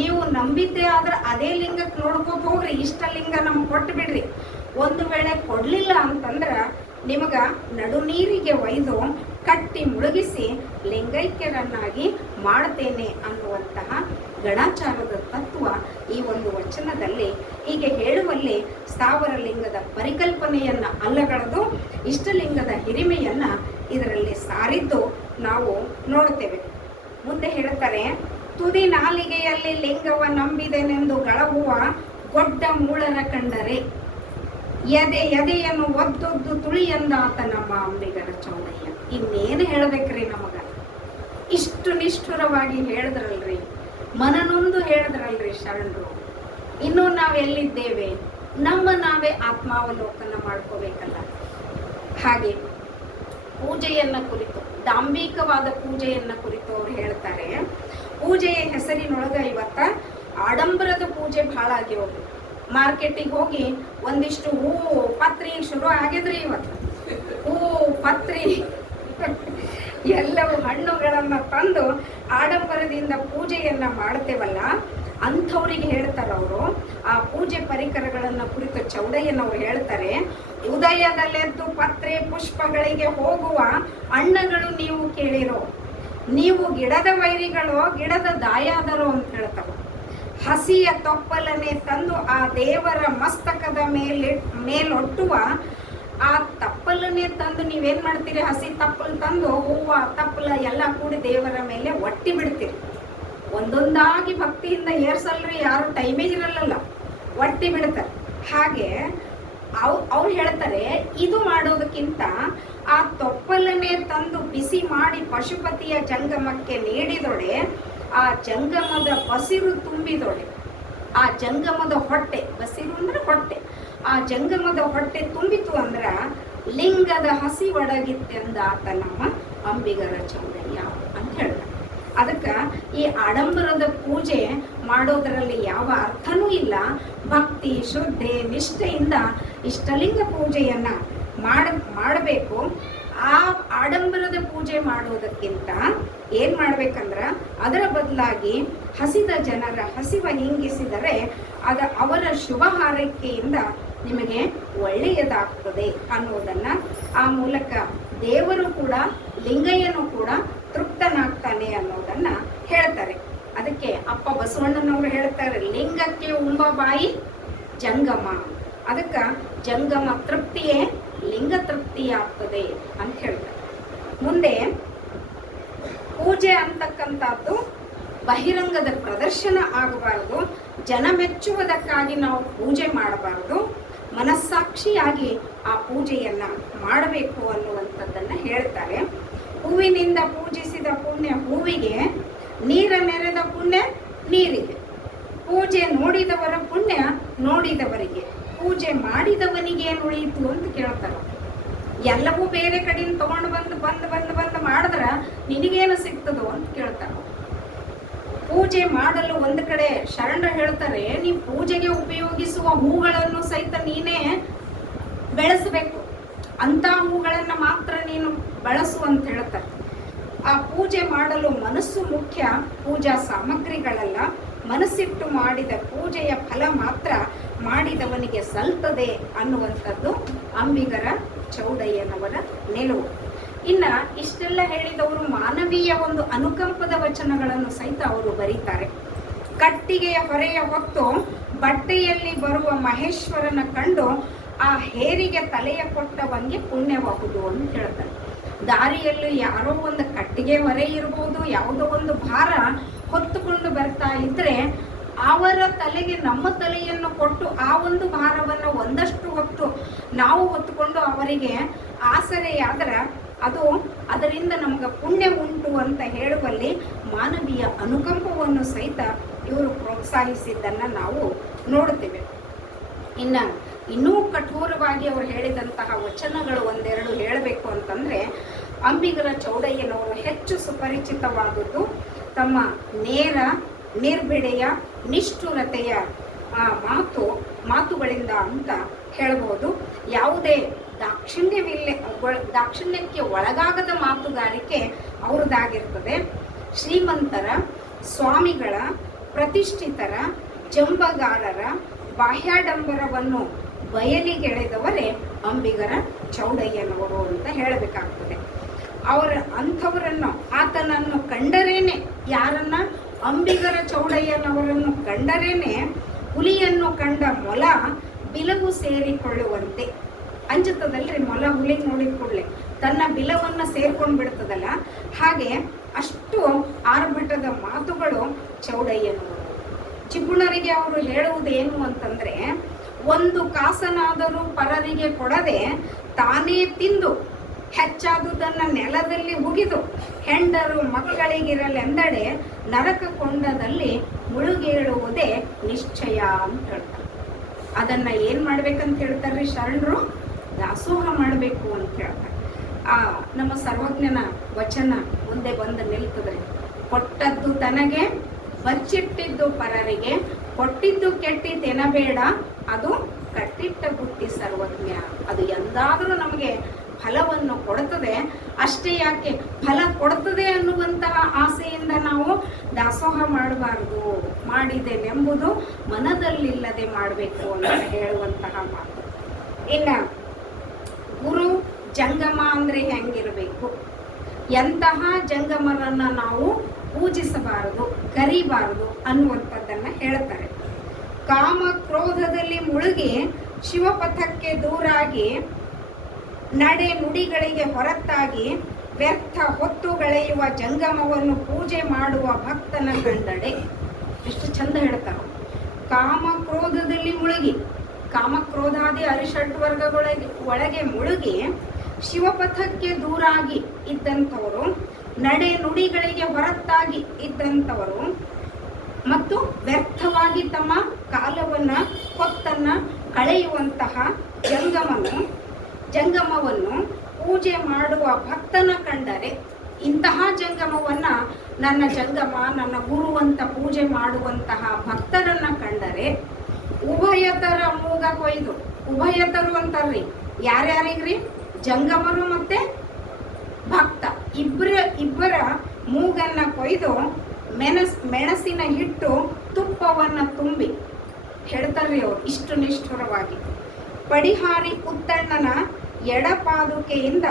ನೀವು ನಂಬಿದ್ದೆ ಆದ್ರೆ ಅದೇ ಲಿಂಗಕ್ಕೆ ನೋಡ್ಕೋತ ಹೋಗ್ರಿ, ಇಷ್ಟಲಿಂಗ ನಮ್ಗೆ ಕೊಟ್ಟು ಬಿಡ್ರಿ. ಒಂದು ವೇಳೆ ಕೊಡ್ಲಿಲ್ಲ ಅಂತಂದ್ರ ನಿಮಗ ನಡು ನೀರಿಗೆ ಒಯ್ದು ಕಟ್ಟಿ ಮುಳುಗಿಸಿ ಲಿಂಗೈಕ್ಯರನ್ನಾಗಿ ಮಾಡ್ತೇನೆ ಅನ್ನುವಂತಹ ಗಣಾಚಾರದ ತತ್ವ ಈ ಒಂದು ವಚನದಲ್ಲಿ ಹೀಗೆ ಹೇಳುವಲ್ಲಿ ಸ್ಥಾವರ ಲಿಂಗದ ಪರಿಕಲ್ಪನೆಯನ್ನ ಅಲ್ಲಗಳೆದು ಇಷ್ಟಲಿಂಗದ ಹಿರಿಮೆಯನ್ನ ಇದರಲ್ಲಿ ಸಾರಿದ್ದು ನಾವು ನೋಡುತ್ತೇವೆ. ಮುಂದೆ ಹೇಳುತ್ತಾರೆ, ತುದಿ ನಾಲಿಗೆಯಲ್ಲಿ ಲಿಂಗವ ನಂಬಿದೆನೆಂದು ಗಳಗುವ ಗೊಡ್ಡ ಮೂಳರ ಕಂಡರೆ ಎದೆಯನ್ನು ಒದ್ದೊದ್ದು ತುಳಿಯಂದಾತ ನಮ್ಮ ಅಂಬಿಗರ ಚೌಡಯ್ಯ. ಇನ್ನೇನು ಹೇಳ್ಬೇಕ್ರಿ ನಮಗ? ಇಷ್ಟು ನಿಷ್ಠುರವಾಗಿ ಹೇಳಿದ್ರಲ್ರಿ, ಮನನೊಂದು ಹೇಳಿದ್ರಲ್ರಿ ಶರಣರು. ಇನ್ನು ನಾವೆಲ್ಲಿದ್ದೇವೆ? ನಮ್ಮ ನಾವೇ ಆತ್ಮಾವಲೋಕನ ಮಾಡ್ಕೋಬೇಕಲ್ಲ. ಹಾಗೆ ಪೂಜೆಯನ್ನ ಕುರಿತು, ದಾಂಭಿಕವಾದ ಪೂಜೆಯನ್ನ ಕುರಿತು ಅವ್ರು ಹೇಳ್ತಾರೆ, ಪೂಜೆಯ ಹೆಸರಿನೊಳಗ ಇವತ್ತ ಆಡಂಬರದ ಪೂಜೆ ಬಹಳ ಆಗಿರೋದು. ಮಾರ್ಕೆಟಿಗೆ ಹೋಗಿ ಒಂದಿಷ್ಟು ಹೂವು ಪತ್ರಿ ಶುರು ಆಗಿದ್ರಿ ಇವತ್ತು. ಹೂವು ಪತ್ರಿ ಎಲ್ಲವೂ ಹಣ್ಣುಗಳನ್ನ ತಂದು ಆಡಂಬರದಿಂದ ಪೂಜೆಯನ್ನ ಮಾಡ್ತೇವಲ್ಲ, ಅಂಥವ್ರಿಗೆ ಹೇಳ್ತಾರೆ ಅವರು. ಆ ಪೂಜೆ ಪರಿಕರಗಳನ್ನು ಕುರಿತು ಚೌಡಯ್ಯನವರು ಹೇಳ್ತಾರೆ, ಉದಯದಲ್ಲೆದ್ದು ಪತ್ರೆ ಪುಷ್ಪಗಳಿಗೆ ಹೋಗುವ ಅಣ್ಣಗಳು ನೀವು ಕೇಳಿರೋ, ನೀವು ಗಿಡದ ವೈರಿಗಳು, ಗಿಡದ ದಾಯಾದರೋ ಅಂತ ಹೇಳ್ತಾರೆ. ಹಸಿಯ ತೊಪ್ಪಲನೆ ತಂದು ಆ ದೇವರ ಮಸ್ತಕದ ಮೇಲೊಟ್ಟುವ ಆ ತಪ್ಪಲನ್ನೇ ತಂದು ನೀವೇನ್ ಮಾಡ್ತೀರಿ? ಹಸಿ ತಪ್ಪಲು ತಂದು ಹೂವು ತಪ್ಪಲ ಎಲ್ಲ ಕೂಡಿ ದೇವರ ಮೇಲೆ ಒಟ್ಟಿ ಬಿಡ್ತೀರಿ. ಒಂದೊಂದಾಗಿ ಭಕ್ತಿಯಿಂದ ಏರ್ಸಲ್ರಿ, ಯಾರು ಟೈಮೇ ಇರಲ್ಲ, ಒಟ್ಟಿ ಬಿಡ್ತಾರೆ. ಹಾಗೆ ಅವ್ರು ಹೇಳ್ತಾರೆ, ಇದು ಮಾಡೋದಕ್ಕಿಂತ ಆ ತೊಪ್ಪಲನ್ನೇ ತಂದು ಬಿಸಿ ಮಾಡಿ ಪಶುಪತಿಯ ಜಂಗಮಕ್ಕೆ ನೀಡಿದೊಡೆ, ಆ ಜಂಗಮದ ಬಸಿರು ತುಂಬಿದೊಡೆ, ಆ ಜಂಗಮದ ಹೊಟ್ಟೆ, ಬಸಿರು ಅಂದ್ರೆ ಹೊಟ್ಟೆ, ಆ ಜಂಗಮದ ಹೊಟ್ಟೆ ತುಂಬಿತು ಅಂದ್ರ ಲಿಂಗದ ಹಸಿ ಒಡಗಿತ್ತೆಂದಾತ ನಮ್ಮ ಅಂಬಿಗರ ಚೌಡಯ್ಯ ಅಂತ ಹೇಳ್ತಾರೆ. ಅದಕ್ಕೆ ಈ ಆಡಂಬರದ ಪೂಜೆ ಮಾಡೋದರಲ್ಲಿ ಯಾವ ಅರ್ಥನೂ ಇಲ್ಲ. ಭಕ್ತಿ ಶ್ರದ್ಧೆ ನಿಷ್ಠೆಯಿಂದ ಇಷ್ಟಲಿಂಗ ಪೂಜೆಯನ್ನ ಮಾಡಬೇಕು. ಆ ಆಡಂಬರದ ಪೂಜೆ ಮಾಡೋದಕ್ಕಿಂತ ಏನ್ ಮಾಡ್ಬೇಕಂದ್ರ ಅದರ ಬದಲಾಗಿ ಹಸಿದ ಜನರ ಹಸಿವ ಹಿಂಗಿಸಿದರೆ ಅವರ ಶುಭ ಹಾರೈಕೆಯಿಂದ ನಿಮಗೆ ಒಳ್ಳೆಯದಾಗ್ತದೆ ಅನ್ನೋದನ್ನ ಆ ಮೂಲಕ ದೇವರು ಕೂಡ ಲಿಂಗಯ್ಯನು ಕೂಡ ತೃಪ್ತನಾಗ್ತಾನೆ ಅನ್ನೋದನ್ನ ಹೇಳ್ತಾರೆ. ಅದಕ್ಕೆ ಅಪ್ಪ ಬಸವಣ್ಣನವರು ಹೇಳ್ತಾರೆ, ಲಿಂಗಕ್ಕೆ ಉಂಬ ಬಾಯಿ ಜಂಗಮ. ಅದಕ್ಕೆ ಜಂಗಮ ತೃಪ್ತಿಯೇ ಲಿಂಗ ತೃಪ್ತಿಯಾಗ್ತದೆ ಅಂತ ಹೇಳ್ತಾರೆ. ಮುಂದೆ ಪೂಜೆ ಅಂತಕ್ಕಂಥದ್ದು ಬಹಿರಂಗದ ಪ್ರದರ್ಶನ ಆಗಬಾರದು. ಜನ ಮೆಚ್ಚುವುದಕ್ಕಾಗಿ ನಾವು ಪೂಜೆ ಮಾಡಬಾರದು. ಮನಸ್ಸಾಕ್ಷಿಯಾಗಿ ಆ ಪೂಜೆಯನ್ನ ಮಾಡಬೇಕು ಅನ್ನುವಂಥದ್ದನ್ನ ಹೇಳ್ತಾರೆ. ಹೂವಿನಿಂದ ಪೂಜಿಸಿದ ಪುಣ್ಯ ಹೂವಿಗೆ, ನೀರ ನೆರೆದ ಪುಣ್ಯ ನೀರಿಗೆ, ಪೂಜೆ ನೋಡಿದವರ ಪುಣ್ಯ ನೋಡಿದವರಿಗೆ, ಪೂಜೆ ಮಾಡಿದವನಿಗೆ ಏನು ಉಳಿಯಿತು ಅಂತ ಕೇಳ್ತಾರ. ಎಲ್ಲವೂ ಬೇರೆ ಕಡೆಯಿಂದ ತಗೊಂಡು ಬಂದು ಮಾಡಿದ್ರ ನಿನಗೇನು ಸಿಗ್ತದೋ ಅಂತ ಕೇಳ್ತಾರ. ಪೂಜೆ ಮಾಡಲು ಒಂದು ಕಡೆ ಶರಣರು ಹೇಳ್ತಾರೆ, ನೀವು ಪೂಜೆಗೆ ಉಪಯೋಗಿಸುವ ಹೂಗಳನ್ನು ಸಹಿತ ನೀನೇ ಬೆಳೆಸಬೇಕು, ಅಂತ ಹೂಗಳನ್ನ ಮಾತ್ರ ನೀನು ಬಳಸು ಅಂತ ಹೇಳ್ತಾರೆ. ಆ ಪೂಜೆ ಮಾಡಲು ಮನಸ್ಸು ಮುಖ್ಯ, ಪೂಜಾ ಸಾಮಗ್ರಿಗಳಲ್ಲ. ಮನಸ್ಸಿಟ್ಟು ಮಾಡಿದ ಪೂಜೆಯ ಫಲ ಮಾತ್ರ ಮಾಡಿದವನಿಗೆ ಸಲ್ತದೆ ಅನ್ನುವಂಥದ್ದು ಅಂಬಿಗರ ಚೌಡಯ್ಯನವರ ನಿಲುವು. ಇನ್ನ ಇಷ್ಟೆಲ್ಲ ಹೇಳಿದವರು ಮಾನವೀಯ ಒಂದು ಅನುಕಂಪದ ವಚನಗಳನ್ನು ಸಹಿತ ಅವರು ಬರೀತಾರೆ. ಕಟ್ಟಿಗೆಯ ಹೊರೆಯ ಹೊತ್ತು ಬಟ್ಟೆಯಲ್ಲಿ ಬರುವ ಮಹೇಶ್ವರನ ಕಂಡು ಆ ಹೇರಿಗೆ ತಲೆಯ ಕೊಟ್ಟವಂಗೆ ಪುಣ್ಯಬಹುದು ಅಂತ ಹೇಳ್ತಾರೆ. ದಾರಿಯಲ್ಲಿ ಯಾರೋ ಒಂದು ಕಟ್ಟಿಗೆ ಹೊರೆ ಇರಬಹುದು, ಯಾವುದೋ ಒಂದು ಭಾರ ಹೊತ್ತುಕೊಂಡು ಬರ್ತಾ ಇದ್ರೆ ಅವರ ತಲೆಗೆ ನಮ್ಮ ತಲೆಯನ್ನು ಕೊಟ್ಟು ಆ ಒಂದು ಭಾರವನ್ನು ಒಂದಷ್ಟು ಹೊತ್ತು ನಾವು ಹೊತ್ತುಕೊಂಡು ಅವರಿಗೆ ಆಸರೆಯಾದರೆ ಅದರಿಂದ ನಮಗೆ ಪುಣ್ಯ ಉಂಟು ಅಂತ ಹೇಳುವಲ್ಲಿ ಮಾನವೀಯ ಅನುಕಂಪವನ್ನು ಸಹಿತ ಇವರು ಪ್ರೋತ್ಸಾಹಿಸಿದ್ದನ್ನು ನಾವು ನೋಡುತ್ತೇವೆ. ಇನ್ನೂ ಕಠೋರವಾಗಿ ಅವರು ಹೇಳಿದಂತಹ ವಚನಗಳು ಒಂದೆರಡು ಹೇಳಬೇಕು ಅಂತಂದರೆ, ಅಂಬಿಗರ ಚೌಡಯ್ಯನವರು ಹೆಚ್ಚು ಸುಪರಿಚಿತವಾದದ್ದು ತಮ್ಮ ನೇರ ನಿರ್ಬಿಡೆಯ ನಿಷ್ಠುರತೆಯ ಮಾತುಗಳಿಂದ ಅಂತ ಹೇಳಬಹುದು. ಯಾವುದೇ ದಾಕ್ಷಿಣ್ಯಕ್ಕೆ ಒಳಗಾಗದ ಮಾತುಗಾರಿಕೆ ಅವ್ರದ್ದಾಗಿರ್ತದೆ. ಶ್ರೀಮಂತರ, ಸ್ವಾಮಿಗಳ, ಪ್ರತಿಷ್ಠಿತರ, ಜಂಬಗಾರರ ಬಾಹ್ಯಾಡಂಬರವನ್ನು ಬಯಲಿಗೆಳೆದವರೇ ಅಂಬಿಗರ ಚೌಡಯ್ಯನವರು ಅಂತ ಹೇಳಬೇಕಾಗ್ತದೆ. ಅಂಥವರನ್ನು, ಆತನನ್ನು ಕಂಡರೇನೆ, ಯಾರನ್ನ? ಅಂಬಿಗರ ಚೌಡಯ್ಯನವರನ್ನು ಕಂಡರೇನೆ ಹುಲಿಯನ್ನು ಕಂಡ ಮೊಲ ಬಿಲವು ಸೇರಿಕೊಳ್ಳುವಂತೆ ಅಂಜುತ್ತದಲ್ರಿ. ಮೊಲ ಹುಲಿ ನೋಡಿದ ಕೂಡಲೇ ತನ್ನ ಬಿಲವನ್ನು ಸೇರ್ಕೊಂಡು ಬಿಡ್ತದಲ್ಲ, ಹಾಗೆ ಅಷ್ಟು ಆರ್ಭಟದ ಮಾತುಗಳು ಚೌಡಯ್ಯನವರು. ಚಿಗುಣರಿಗೆ ಅವರು ಹೇಳುವುದೇನು ಅಂತಂದ್ರೆ, ಒಂದು ಕಾಸನಾದರೂ ಪರರಿಗೆ ಕೊಡದೆ ತಾನೇ ತಿಂದು ಹೆಚ್ಚಾದುದನ್ನು ನೆಲದಲ್ಲಿ ಹುಗಿದು ಹೆಂಡರು ಮಕ್ಕಳಿಗಿರಲೆಂದಡೆ ನರಕ ಕೊಂಡದಲ್ಲಿ ಮುಳುಗೇಳುವುದೇ ನಿಶ್ಚಯ ಅಂತ ಹೇಳ್ತಾರೆ. ಅದನ್ನ ಏನ್ ಮಾಡ್ಬೇಕಂತ ಹೇಳ್ತಾರ್ರಿ ಶರಣರು? ದಾಸೋಹ ಮಾಡಬೇಕು ಅಂತ ಹೇಳ್ತಾರೆ. ಆ ನಮ್ಮ ಸರ್ವಜ್ಞನ ವಚನ ಮುಂದೆ ಬಂದು ನಿಲ್ತದೆ. ಕೊಟ್ಟದ್ದು ತನಗೆ, ಬಚ್ಚಿಟ್ಟಿದ್ದು ಪರರಿಗೆ, ಕೊಟ್ಟಿದ್ದು ಕೆಟ್ಟಿತೆನಬೇಡ, ಅದು ಕಟ್ಟಿಟ್ಟ ಬುತ್ತಿ ಸರ್ವಜ್ಞ. ಅದು ಎಂದಾದರೂ ನಮಗೆ ಫಲವನ್ನು ಕೊಡುತ್ತದೆ. ಅಷ್ಟೇ ಯಾಕೆ, ಫಲ ಕೊಡುತ್ತದೆ ಅನ್ನುವಂತಹ ಆಸೆಯಿಂದ ನಾವು ದಾಸೋಹ ಮಾಡಬಾರದು. ಮಾಡಿದೆನೆಂಬುದು ಮನದಲ್ಲಿಲ್ಲದೆ ಮಾಡಬೇಕು ಅಂತ ಹೇಳುವಂತಹ ಮಾತು. ಇನ್ನು ಗುರು ಜಂಗಮ ಅಂದ್ರೆ ಹೆಂಗಿರಬೇಕು? ಎಂತಹ ಜಂಗಮರನ್ನ ನಾವು ಪೂಜಿಸಬಾರದು, ಕರಿಬಾರದು ಅನ್ನುವಂಥದ್ದನ್ನ ಹೇಳ್ತಾರೆ. ಕಾಮ ಕ್ರೋಧದಲ್ಲಿ ಮುಳುಗಿ ಶಿವಪಥಕ್ಕೆ ದೂರಾಗಿ, ನಡೆ ನುಡಿಗಳಿಗೆ ಹೊರತಾಗಿ ವ್ಯರ್ಥ ಹೊತ್ತುಗಳೆಯುವ ಜಂಗಮವನ್ನು ಪೂಜೆ ಮಾಡುವ ಭಕ್ತನ ಕಂಡಡೆ. ಎಷ್ಟು ಚಂದ ಹೇಳ್ತಾರೆ. ಕಾಮ ಕ್ರೋಧದಲ್ಲಿ ಮುಳುಗಿ, ಕಾಮಕ್ರೋಧಾದಿ ಒಳಗೆ ಮುಳುಗಿ ಶಿವಪಥಕ್ಕೆ ದೂರಾಗಿ ಇದ್ದಂಥವರು, ನಡೆ ನುಡಿಗಳಿಗೆ ಹೊರತಾಗಿ ಇದ್ದಂಥವರು ಮತ್ತು ವ್ಯರ್ಥವಾಗಿ ತಮ್ಮ ಕಾಲವನ್ನ ಹೊತ್ತನ್ನ ಕಳೆಯುವಂತಹ ಜಂಗಮವನ್ನು ಪೂಜೆ ಮಾಡುವ ಭಕ್ತನ ಕಂಡರೆ, ಇಂತಹ ಜಂಗಮವನ್ನ ನನ್ನ ಜಂಗಮ, ನನ್ನ ಗುರು ಅಂತ ಪೂಜೆ ಮಾಡುವಂತಹ ಭಕ್ತರನ್ನ ಕಂಡರೆ, ಉಭಯತರ ಮೂಗ ಕೊಯ್ದು, ಉಭಯತರು ಅಂತಾರ್ರಿ, ಯಾರ್ಯಾರಿಗ್ರಿ? ಜಂಗಮರು ಮತ್ತೆ ಭಕ್ತ ಇಬ್ಬರ ಮೂಗನ್ನ ಕೊಯ್ದು ಮೆಣಸಿನ ಹಿಟ್ಟು ತುಪ್ಪವನ್ನ ತುಂಬಿ ಹೇಳ್ತಾರ್ರಿ ಅವರು ಇಷ್ಟು ನಿಷ್ಠುರವಾಗಿ. ಪಡಿಹಾರಿ ಉತ್ತಣ್ಣನ ಎಡಪಾದುಕೆಯಿಂದ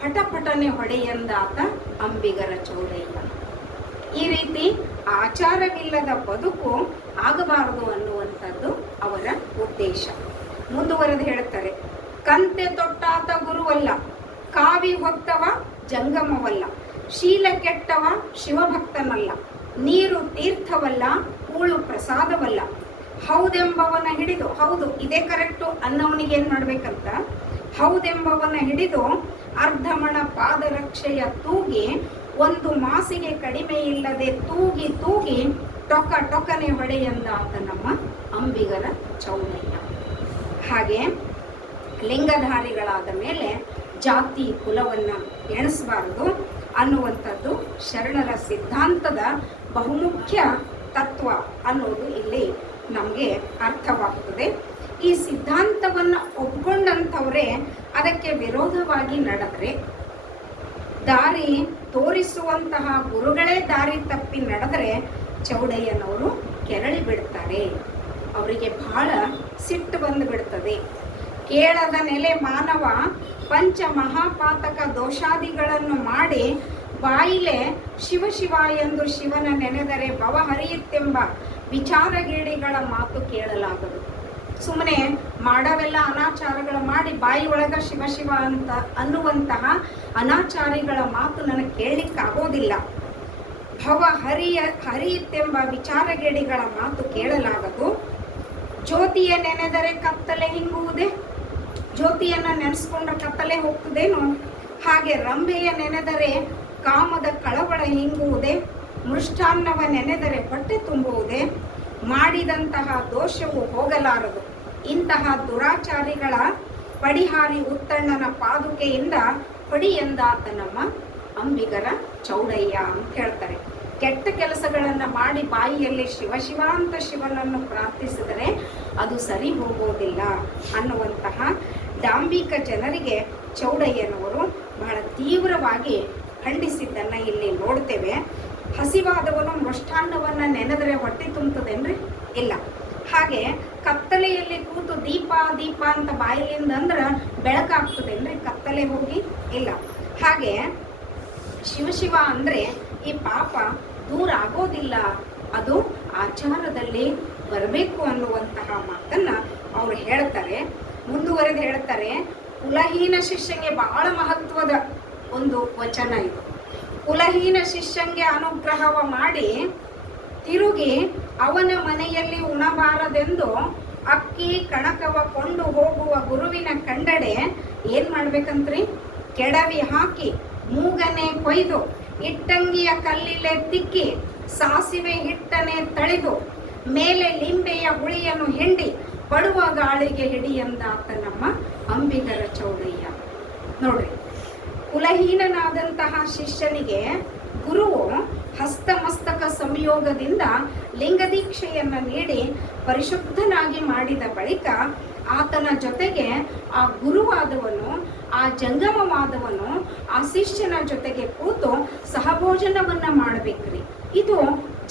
ಪಟಪಟನೆ ಹೊಡೆಯಂದಾತ ಅಂಬಿಗರ ಚೌಡಯ್ಯ. ಈ ರೀತಿ ಆಚಾರವಿಲ್ಲದ ಬದುಕು ಆಗಬಾರದು ಅನ್ನುವಂಥದ್ದು ಅವರ ಉದ್ದೇಶ. ಮುಂದುವರೆದು ಹೇಳ್ತಾರೆ, ಕಂತೆ ತೊಟ್ಟಾತ ಗುರುವಲ್ಲ, ಕಾವಿ ಹೊತ್ತವ ಜಂಗಮವಲ್ಲ, ಶೀಲ ಕೆಟ್ಟವ ಶಿವಭಕ್ತನಲ್ಲ, ನೀರು ತೀರ್ಥವಲ್ಲ, ಕೂಳು ಪ್ರಸಾದವಲ್ಲ, ಹೌದೆಂಬವನ ಹಿಡಿದು, ಹೌದು ಇದೇ ಕರೆಕ್ಟು ಅನ್ನವನಿಗೆ ಏನ್ ಮಾಡ್ಬೇಕಂತ, ಹೌದೆಂಬವನ ಹಿಡಿದು ಅರ್ಧಮಣ ಪಾದರಕ್ಷೆಯ ತೂಗಿ, ಒಂದು ಮಾಸಿಗೆ ಕಡಿಮೆ ಇಲ್ಲದೆ ತೂಗಿ ತೂಗಿ ಟೊಕನೆ ಹೊಡೆಯಂದಾತ ನಮ್ಮ ಅಂಬಿಗರ ಚೌಡಯ್ಯ. ಹಾಗೆ ಲಿಂಗಧಾರಿಗಳಾದ ಮೇಲೆ ಜಾತಿ ಕುಲವನ್ನ ಎಣಿಸಬಾರದು ಅನ್ನುವಂಥದ್ದು ಶರಣರ ಸಿದ್ಧಾಂತದ ಬಹುಮುಖ್ಯ ತತ್ವ ಅನ್ನೋದು ಇಲ್ಲಿ ನಮಗೆ ಅರ್ಥವಾಗುತ್ತದೆ. ಈ ಸಿದ್ಧಾಂತವನ್ನ ಒಪ್ಕೊಂಡಂಥವರೇ ಅದಕ್ಕೆ ವಿರೋಧವಾಗಿ ನಡೆದ್ರೆ, ದಾರಿ ತೋರಿಸುವಂತಹ ಗುರುಗಳೇ ದಾರಿ ತಪ್ಪಿ ನಡೆದರೆ ಚೌಡಯ್ಯನವರು ಕೆರಳಿ ಬಿಡ್ತಾರೆ. ಅವರಿಗೆ ಬಹಳ ಸಿಟ್ಟು ಬಂದು ಬಿಡ್ತದೆ. ಕೇಳದ ನೆಲೆ ಮಾನವ ಪಂಚ ಮಹಾಪಾತಕ ದೋಷಾದಿಗಳನ್ನು ಮಾಡಿ ಬಾಯಿಲೆ ಶಿವ ಶಿವ ಎಂದು ಶಿವನ ನೆನೆದರೆ ಭವ ಹರಿಯುತ್ತೆಂಬ ವಿಚಾರಗೇಡಿಗಳ ಮಾತು ಕೇಳಲಾಗದು. ಸುಮ್ಮನೆ ಮಾಡವೆಲ್ಲ ಅನಾಚಾರಗಳ ಮಾಡಿ ಬಾಯಿ ಒಳಗ ಶಿವ ಶಿವ ಅಂತ ಅನ್ನುವಂತಹ ಅನಾಚಾರಿಗಳ ಮಾತು ನನಗೆ ಕೇಳಲಿಕ್ಕಾಗೋದಿಲ್ಲ. ಭವ ಹರಿಯುತ್ತೆಂಬ ವಿಚಾರಗೇಡಿಗಳ ಮಾತು ಕೇಳಲಾಗದು. ಜ್ಯೋತಿಯ ನೆನೆದರೆ ಕತ್ತಲೆ ಹಿಂಗುವುದೇ? ಜ್ಯೋತಿಯನ್ನ ನೆನೆಸ್ಕೊಂಡ್ರೆ ಕತ್ತಲೆ ಹೋಗ್ತದೇನು? ಹಾಗೆ ರಂಭೆಯ ನೆನೆದರೆ ಕಾಮದ ಕಳವಳ ಹಿಂಗುವುದೇ? ಮೃಷ್ಟಾನ್ನವ ನೆನೆದರೆ ಹೊಟ್ಟೆ ತುಂಬುವುದೇ? ಮಾಡಿದಂತಹ ದೋಷವು ಹೋಗಲಾರದು. ಇಂತಹ ದುರಾಚಾರಿಗಳ ಪಡಿಹಾರಿ ಉತ್ತಣ್ಣನ ಪಾದುಕೆಯಿಂದ ಹೊಡಿ ಎಂದಾತ ನಮ್ಮ ಅಂಬಿಗರ ಚೌಡಯ್ಯ ಅಂತ ಹೇಳ್ತಾರೆ. ಕೆಟ್ಟ ಕೆಲಸಗಳನ್ನು ಮಾಡಿ ಬಾಯಿಯಲ್ಲಿ ಶಿವ ಶಿವ ಅಂತ ಶಿವನನ್ನು ಪ್ರಾರ್ಥಿಸಿದರೆ ಅದು ಸರಿ ಹೋಗೋದಿಲ್ಲ ಅನ್ನುವಂತಹ ಡಾಂಬಿಕ ಜನರಿಗೆ ಚೌಡಯ್ಯನವರು ಬಹಳ ತೀವ್ರವಾಗಿ ಖಂಡಿಸಿದ್ದನ್ನು ಇಲ್ಲಿ ನೋಡ್ತೇವೆ. ಹಸಿವಾದವನು ಮೃಷ್ಟಾನ್ನವನ್ನು ನೆನೆದರೆ ಹೊಟ್ಟೆ ತುಂಬುತ್ತದೇನ್ರಿ? ಇಲ್ಲ. ಹಾಗೆ ಕತ್ತಲೆಯಲ್ಲಿ ಕೂತು ದೀಪ ದೀಪ ಅಂತ ಬಾಯಿಲಿಂದ ಅಂದ್ರೆ ಬೆಳಕಾಗ್ತದೇನ್ರಿ? ಕತ್ತಲೆ ಹೋಗಿ ಇಲ್ಲ. ಹಾಗೆ ಶಿವ ಶಿವ ಅಂದರೆ ಈ ಪಾಪ ದೂರ ಆಗೋದಿಲ್ಲ, ಅದು ಆಚಾರದಲ್ಲಿ ಬರಬೇಕು ಅನ್ನುವಂತಹ ಮಾತನ್ನ ಅವರು ಹೇಳ್ತಾರೆ. ಮುಂದುವರೆದು ಹೇಳ್ತಾರೆ, ಕುಲಹೀನ ಶಿಷ್ಯಂಗೆ ಬಹಳ ಮಹತ್ವದ ಒಂದು ವಚನ ಇದು. ಕುಲಹೀನ ಶಿಷ್ಯಂಗೆ ಅನುಗ್ರಹವ ಮಾಡಿ ತಿರುಗಿ ಅವನ ಮನೆಯಲ್ಲಿ ಉಣಬಾರದೆಂದು ಅಕ್ಕಿ ಕಣಕವ ಕೊಂಡು ಹೋಗುವ ಗುರುವಿನ ಕಂಡಡೆ ಏನ್ ಮಾಡ್ಬೇಕಂತ್ರಿ? ಕೆಡವಿ ಹಾಕಿ ಮೂಗನೆ ಕೊಯ್ದು ಇಟ್ಟಂಗಿಯ ಕಲ್ಲಿಲೆ ತಿಕ್ಕಿ ಸಾಸಿವೆ ಹಿಟ್ಟನೆ ತಳೆದು ಮೇಲೆ ಲಿಂಬೆಯ ಹುಳಿಯನ್ನು ಹಿಂಡಿ ಪಡುವ ಗಾಳಿಗೆ ಹಿಡಿಯಂದಾತ ನಮ್ಮ ಅಂಬಿಗರ ಚೌಡಯ್ಯ. ನೋಡ್ರಿ, ಕುಲಹೀನನಾದಂತಹ ಶಿಷ್ಯನಿಗೆ ಗುರುವು ಹಸ್ತಮಸ್ತಕ ಸಂಯೋಗದಿಂದ ಲಿಂಗದೀಕ್ಷೆಯನ್ನ ನೀಡಿ ಪರಿಶುದ್ಧನಾಗಿ ಮಾಡಿದ ಬಳಿಕ ಆತನ ಜೊತೆಗೆ ಆ ಗುರುವಾದವನು, ಆ ಜಂಗಮವಾದವನು ಆ ಶಿಷ್ಯನ ಜೊತೆಗೆ ಕೂತು ಸಹಭೋಜನವನ್ನ ಮಾಡಬೇಕ್ರಿ. ಇದು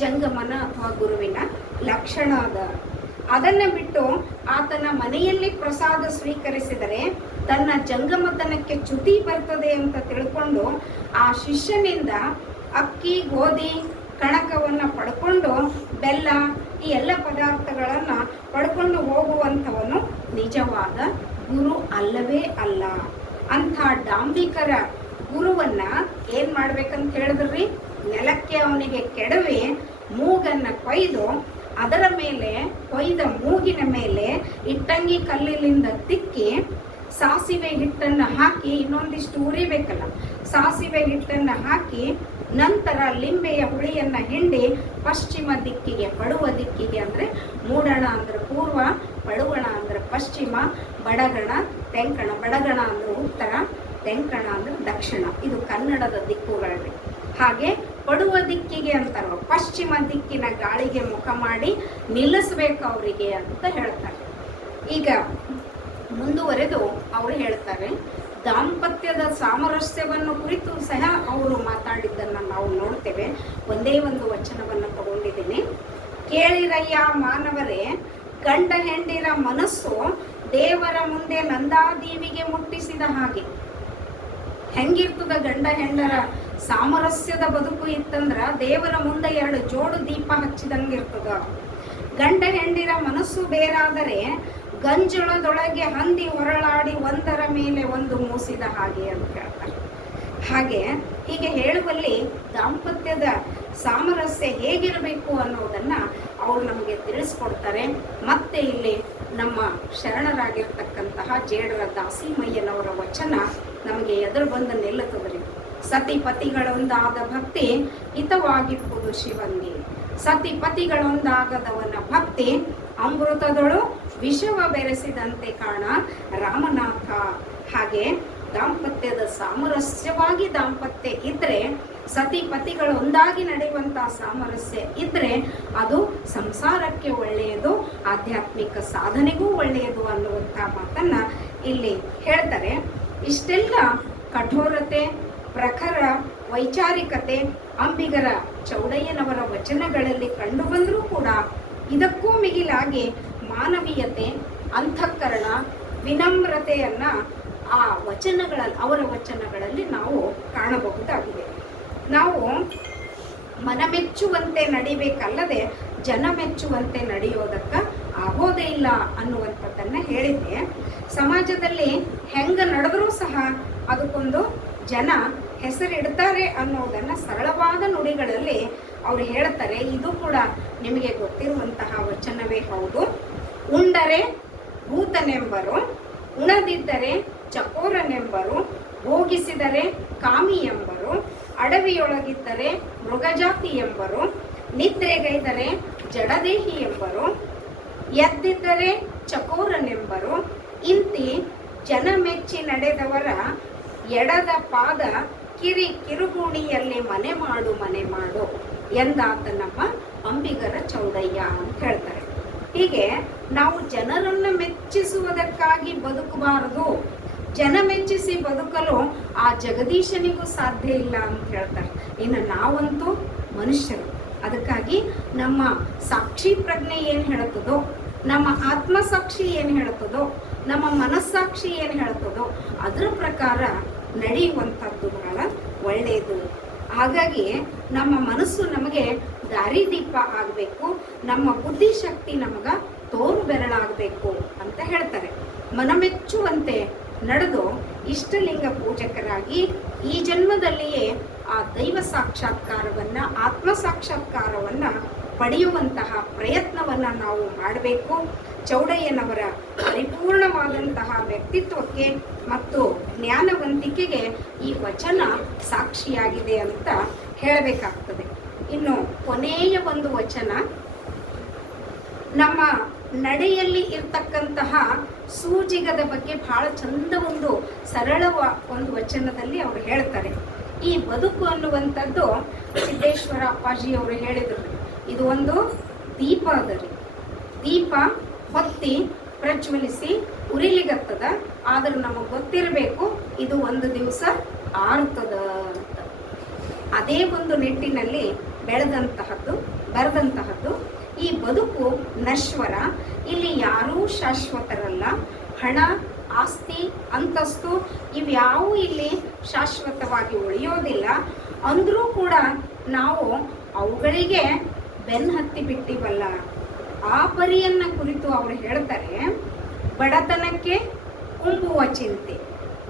ಜಂಗಮನ ಅಥವಾ ಗುರುವಿನ ಲಕ್ಷಣ ಅದ. ಅದನ್ನ ಬಿಟ್ಟು ಆತನ ಮನೆಯಲ್ಲಿ ಪ್ರಸಾದ ಸ್ವೀಕರಿಸಿದರೆ ತನ್ನ ಜಂಗಮತನಕ್ಕೆ ಚ್ಯುತಿ ಬರ್ತದೆ ಅಂತ ತಿಳ್ಕೊಂಡು ಆ ಶಿಷ್ಯನಿಂದ ಅಕ್ಕಿ, ಗೋಧಿ, ಕಣಕವನ್ನು ಪಡ್ಕೊಂಡು ಬೆಲ್ಲ ಈ ಎಲ್ಲ ಪದಾರ್ಥಗಳನ್ನು ಪಡ್ಕೊಂಡು ಹೋಗುವಂಥವನು ನಿಜವಾದ ಗುರು ಅಲ್ಲವೇ ಅಲ್ಲ. ಅಂಥ ಡಾಂಬಿಕರ ಗುರುವನ್ನ ಏನ್ ಮಾಡ್ಬೇಕಂತ ಹೇಳಿದ್ರಿ, ನೆಲಕ್ಕೆ ಅವನಿಗೆ ಕೆಡವಿ ಮೂಗನ್ನ ಕೊಯ್ದು ಅದರ ಮೇಲೆ ಕೊಯ್ದ ಮೂಗಿನ ಮೇಲೆ ಇಟ್ಟಂಗಿ ಕಲ್ಲಿನಿಂದ ತಿಕ್ಕಿ ಸಾಸಿವೆ ಹಿಟ್ಟನ್ನು ಹಾಕಿ, ಇನ್ನೊಂದಿಷ್ಟು ಉರಿಬೇಕಲ್ಲ, ಸಾಸಿವೆ ಹಿಟ್ಟನ್ನು ಹಾಕಿ ನಂತರ ಲಿಂಬೆಯ ಹುಳಿಯನ್ನು ಹಿಂಡಿ ಪಶ್ಚಿಮ ದಿಕ್ಕಿಗೆ, ಪಡುವ ದಿಕ್ಕಿಗೆ ಅಂದರೆ ಮೂಡಣ ಅಂದ್ರೆ ಪೂರ್ವ, ಪಡುವಣ ಅಂದ್ರೆ ಪಶ್ಚಿಮ, ಬಡಗಣ, ತೆಂಕಣ. ಬಡಗಣ ಅಂದ್ರೆ ಉತ್ತರ, ತೆಂಕಣ ಅಂದ್ರೆ ದಕ್ಷಿಣ. ಇದು ಕನ್ನಡದ ದಿಕ್ಕುಗಳಲ್ಲಿ. ಹಾಗೆ ಪಡುವ ದಿಕ್ಕಿಗೆ ಅಂತಾರ, ಪಶ್ಚಿಮ ದಿಕ್ಕಿನ ಗಾಳಿಗೆ ಮುಖ ಮಾಡಿ ನಿಲ್ಲಿಸ್ಬೇಕು ಅವರಿಗೆ ಅಂತ ಹೇಳ್ತಾರೆ. ಈಗ ಮುಂದುವರೆದು ಅವರು ಹೇಳ್ತಾರೆ, ದಾಂಪತ್ಯದ ಸಾಮರಸ್ಯವನ್ನು ಕುರಿತು ಸಹ ಅವರು ಮಾತಾಡಿದ್ದನ್ನು ನಾವು ನೋಡ್ತೇವೆ. ಒಂದೇ ಒಂದು ವಚನವನ್ನು ತಗೊಂಡಿದ್ದೀನಿ. ಕೇಳಿರಯ್ಯ ಮಾನವರೇ, ಗಂಡ ಹೆಂಡಿರ ಮನಸ್ಸು ದೇವರ ಮುಂದೆ ನಂದಾದೇವಿಗೆ ಮುಟ್ಟಿಸಿದ ಹಾಗೆ. ಹೆಂಗಿರ್ತದ ಗಂಡ ಹೆಂಡರ ಸಾಮರಸ್ಯದ ಬದುಕು ಇತ್ತಂದ್ರ ದೇವರ ಮುಂದೆ 2 ಜೋಡು ದೀಪ ಹಚ್ಚಿದಂಗಿರ್ತದ. ಗಂಡ ಹೆಂಡಿರ ಮನಸ್ಸು ಬೇರಾದರೆ ಗಂಜಳದೊಳಗೆ ಹಂದಿ ಹೊರಳಾಡಿ ಒಂದರ ಮೇಲೆ ಒಂದು ಮೂಸಿದ ಹಾಗೆ ಅಂತ ಹೇಳ್ತಾರೆ. ಹೀಗೆ ಹೇಳುವಲ್ಲಿ ದಾಂಪತ್ಯದ ಸಾಮರಸ್ಯ ಹೇಗಿರಬೇಕು ಅನ್ನೋದನ್ನ ಅವರು ನಮಗೆ ತಿಳಿಸ್ಕೊಡ್ತಾರೆ. ಮತ್ತೆ ಇಲ್ಲಿ ನಮ್ಮ ಶರಣರಾಗಿರ್ತಕ್ಕಂತಹ ಜೇಡರ ದಾಸಿಮಯ್ಯನವರ ವಚನ ನಮಗೆ ಎದುರು ಬಂದು ನಿಲ್ಲುತ್ತದ್ರಿ. ಸತಿಪತಿಗಳೊಂದಾದ ಭಕ್ತಿ ಹಿತವಾಗಿಪ್ಪುದು ಶಿವಂಗೆ, ಸತಿಪತಿಗಳೊಂದಾಗದವನ ಭಕ್ತಿ ಅಮೃತದೊಳು ವಿಷವ ಬೆರೆಸಿದಂತೆ ಕಾಣ ರಾಮನಾಥ. ಹಾಗೆ ದಾಂಪತ್ಯದ ಸಾಮರಸ್ಯವಾಗಿ ದಾಂಪತ್ಯ ಇದ್ರೆ, ಸತಿಪತಿಗಳೊಂದಾಗಿ ನಡೆಯುವಂತಹ ಸಾಮರಸ್ಯ ಇದ್ರೆ ಅದು ಸಂಸಾರಕ್ಕೆ ಒಳ್ಳೆಯದು, ಆಧ್ಯಾತ್ಮಿಕ ಸಾಧನೆಗೂ ಒಳ್ಳೆಯದು ಅನ್ನುವಂಥ ಮಾತನ್ನ ಇಲ್ಲಿ ಹೇಳ್ತಾರೆ. ಇಷ್ಟೆಲ್ಲ ಕಠೋರತೆ, ಪ್ರಖರ ವೈಚಾರಿಕತೆ ಅಂಬಿಗರ ಚೌಡಯ್ಯನವರ ವಚನಗಳಲ್ಲಿ ಕಂಡು ಬಂದರೂ ಕೂಡ ಇದಕ್ಕೂ ಮಿಗಿಲಾಗಿ ಮಾನವೀಯತೆ, ಅಂತಃಕರಣ, ವಿನಮ್ರತೆಯನ್ನ ಆ ಅವರ ವಚನಗಳಲ್ಲಿ ನಾವು ಕಾಣಬಹುದಾಗಿದೆ. ನಾವು ಮನಮೆಚ್ಚುವಂತೆ ನಡಿಬೇಕಲ್ಲದೆ ಜನ ಮೆಚ್ಚುವಂತೆ ನಡೆಯೋದಕ್ಕ ಆಗೋದೇ ಇಲ್ಲ ಅನ್ನುವಂಥದ್ದನ್ನ ಹೇಳಿದ್ದೆ. ಸಮಾಜದಲ್ಲಿ ಹೆಂಗ ನಡೆದ್ರೂ ಸಹ ಅದಕ್ಕೊಂದು ಜನ ಹೆಸರಿಡ್ತಾರೆ ಅನ್ನೋದನ್ನ ಸರಳವಾದ ನುಡಿಗಳಲ್ಲಿ ಅವ್ರು ಹೇಳ್ತಾರೆ. ಇದು ಕೂಡ ನಿಮಗೆ ಗೊತ್ತಿರುವಂತಹ ವಚನವೇ ಹೌದು. ಉಂಡರೆ ಭೂತನೆಂಬರು, ಉಣದಿದ್ದರೆ ಚಕೋರನೆಂಬರು, ಭೋಗಿಸಿದರೆ ಕಾಮಿ ಎಂಬರು, ಅಡವಿಯೊಳಗಿದ್ದರೆ ಮೃಗಜಾತಿ ಎಂಬರು, ನಿದ್ರೆಗೈದರೆ ಜಡದೇಹಿ ಎಂಬರು, ಎದ್ದಿದ್ದರೆ ಚಕೋರನೆಂಬರು, ಇಂತಿ ಜನ ಮೆಚ್ಚಿ ನಡೆದವರ ಎಡದ ಪಾದ ಕಿರುಗುಣಿಯಲ್ಲಿ ಮನೆ ಮಾಡು ಎಂದಾತ ನಮ್ಮ ಅಂಬಿಗರ ಚೌಡಯ್ಯ ಅಂತ ಹೇಳ್ತಾರೆ. ಹೀಗೆ ನಾವು ಜನರನ್ನ ಮೆಚ್ಚಿಸುವುದಕ್ಕಾಗಿ ಬದುಕಬಾರದು, ಜನ ಮೆಚ್ಚಿಸಿ ಬದುಕಲು ಆ ಜಗದೀಶನಿಗೂ ಸಾಧ್ಯ ಇಲ್ಲ ಅಂತ ಹೇಳ್ತಾರೆ. ಇನ್ನು ನಾವಂತೂ ಮನುಷ್ಯರು. ಅದಕ್ಕಾಗಿ ನಮ್ಮ ಸಾಕ್ಷಿ ಪ್ರಜ್ಞೆ ಏನು ಹೇಳುತ್ತದೋ, ನಮ್ಮ ಆತ್ಮಸಾಕ್ಷಿ ಏನು ಹೇಳುತ್ತದೋ, ನಮ್ಮ ಮನಸ್ಸಾಕ್ಷಿ ಏನು ಹೇಳುತ್ತದೋ ಅದರ ಪ್ರಕಾರ ನಡೆಯುವಂಥದ್ದು ಬಹಳ ಒಳ್ಳೆಯದು. ಹಾಗಾಗಿ ನಮ್ಮ ಮನಸ್ಸು ನಮಗೆ ದಾರಿದೀಪ ಆಗಬೇಕು, ನಮ್ಮ ಬುದ್ಧಿಶಕ್ತಿ ನಮಗೆ ತೋರು ಬೆರಳಾಗಬೇಕು ಅಂತ ಹೇಳ್ತಾರೆ. ಮನಮೆಚ್ಚುವಂತೆ ನಡೆದು ಇಷ್ಟಲಿಂಗ ಪೂಜಕರಾಗಿ ಈ ಜನ್ಮದಲ್ಲಿಯೇ ಆ ದೈವ ಸಾಕ್ಷಾತ್ಕಾರವನ್ನು, ಆತ್ಮ ಸಾಕ್ಷಾತ್ಕಾರವನ್ನು ಪಡೆಯುವಂತಹ ಪ್ರಯತ್ನವನ್ನು ನಾವು ಮಾಡಬೇಕು. ಚೌಡಯ್ಯನವರ ಪರಿಪೂರ್ಣವಾದಂತಹ ವ್ಯಕ್ತಿತ್ವಕ್ಕೆ ಮತ್ತು ಜ್ಞಾನವಂತಿಕೆಗೆ ಈ ವಚನ ಸಾಕ್ಷಿಯಾಗಿದೆ ಅಂತ ಹೇಳಬೇಕಾಗ್ತದೆ. ಇನ್ನು ಕೊನೆಯ ಒಂದು ವಚನ, ನಮ್ಮ ನಡೆಯಲ್ಲಿ ಇರ್ತಕ್ಕಂತಹ ಸೂಜಿಗದ ಬಗ್ಗೆ ಬಹಳ ಚಂದ ಒಂದು ಸರಳ ಒಂದು ವಚನದಲ್ಲಿ ಅವರು ಹೇಳ್ತಾರೆ. ಈ ಬದುಕು ಅನ್ನುವಂಥದ್ದು ಸಿದ್ದೇಶ್ವರ ಅಪ್ಪಾಜಿ ಅವರು ಹೇಳಿದರು, ಇದು ಒಂದು ದೀಪ ಅದ ರೀ. ದೀಪ ಹೊತ್ತಿ ಪ್ರಜ್ವಲಿಸಿ ಉರಿಲಿಗತ್ತದ, ಆದ್ರೆ ನಮಗೆ ಗೊತ್ತಿರಬೇಕು ಇದು ಒಂದು ದಿವಸ ಆರ್ತದ ಅಂತ. ಅದೇ ಒಂದು ನಿಟ್ಟಿನಲ್ಲಿ ಬರೆದಂತಹದ್ದು ಈ ಬದುಕು ನಶ್ವರ, ಇಲ್ಲಿ ಯಾರೂ ಶಾಶ್ವತರಲ್ಲ. ಹಣ, ಆಸ್ತಿ, ಅಂತಸ್ತು ಇವ್ಯಾವೂ ಇಲ್ಲಿ ಶಾಶ್ವತವಾಗಿ ಉಳಿಯೋದಿಲ್ಲ. ಅಂದರೂ ಕೂಡ ನಾವು ಅವುಗಳಿಗೆ ಬೆನ್ನು ಹತ್ತಿ ಬಿಟ್ಟಿವಲ್ಲ. ಆ ಪರಿಯನ್ನ ಕುರಿತು ಅವರು ಹೇಳ್ತಾರೆ, ಬಡತನಕ್ಕೆ ಉಂಬುವ ಚಿಂತೆ,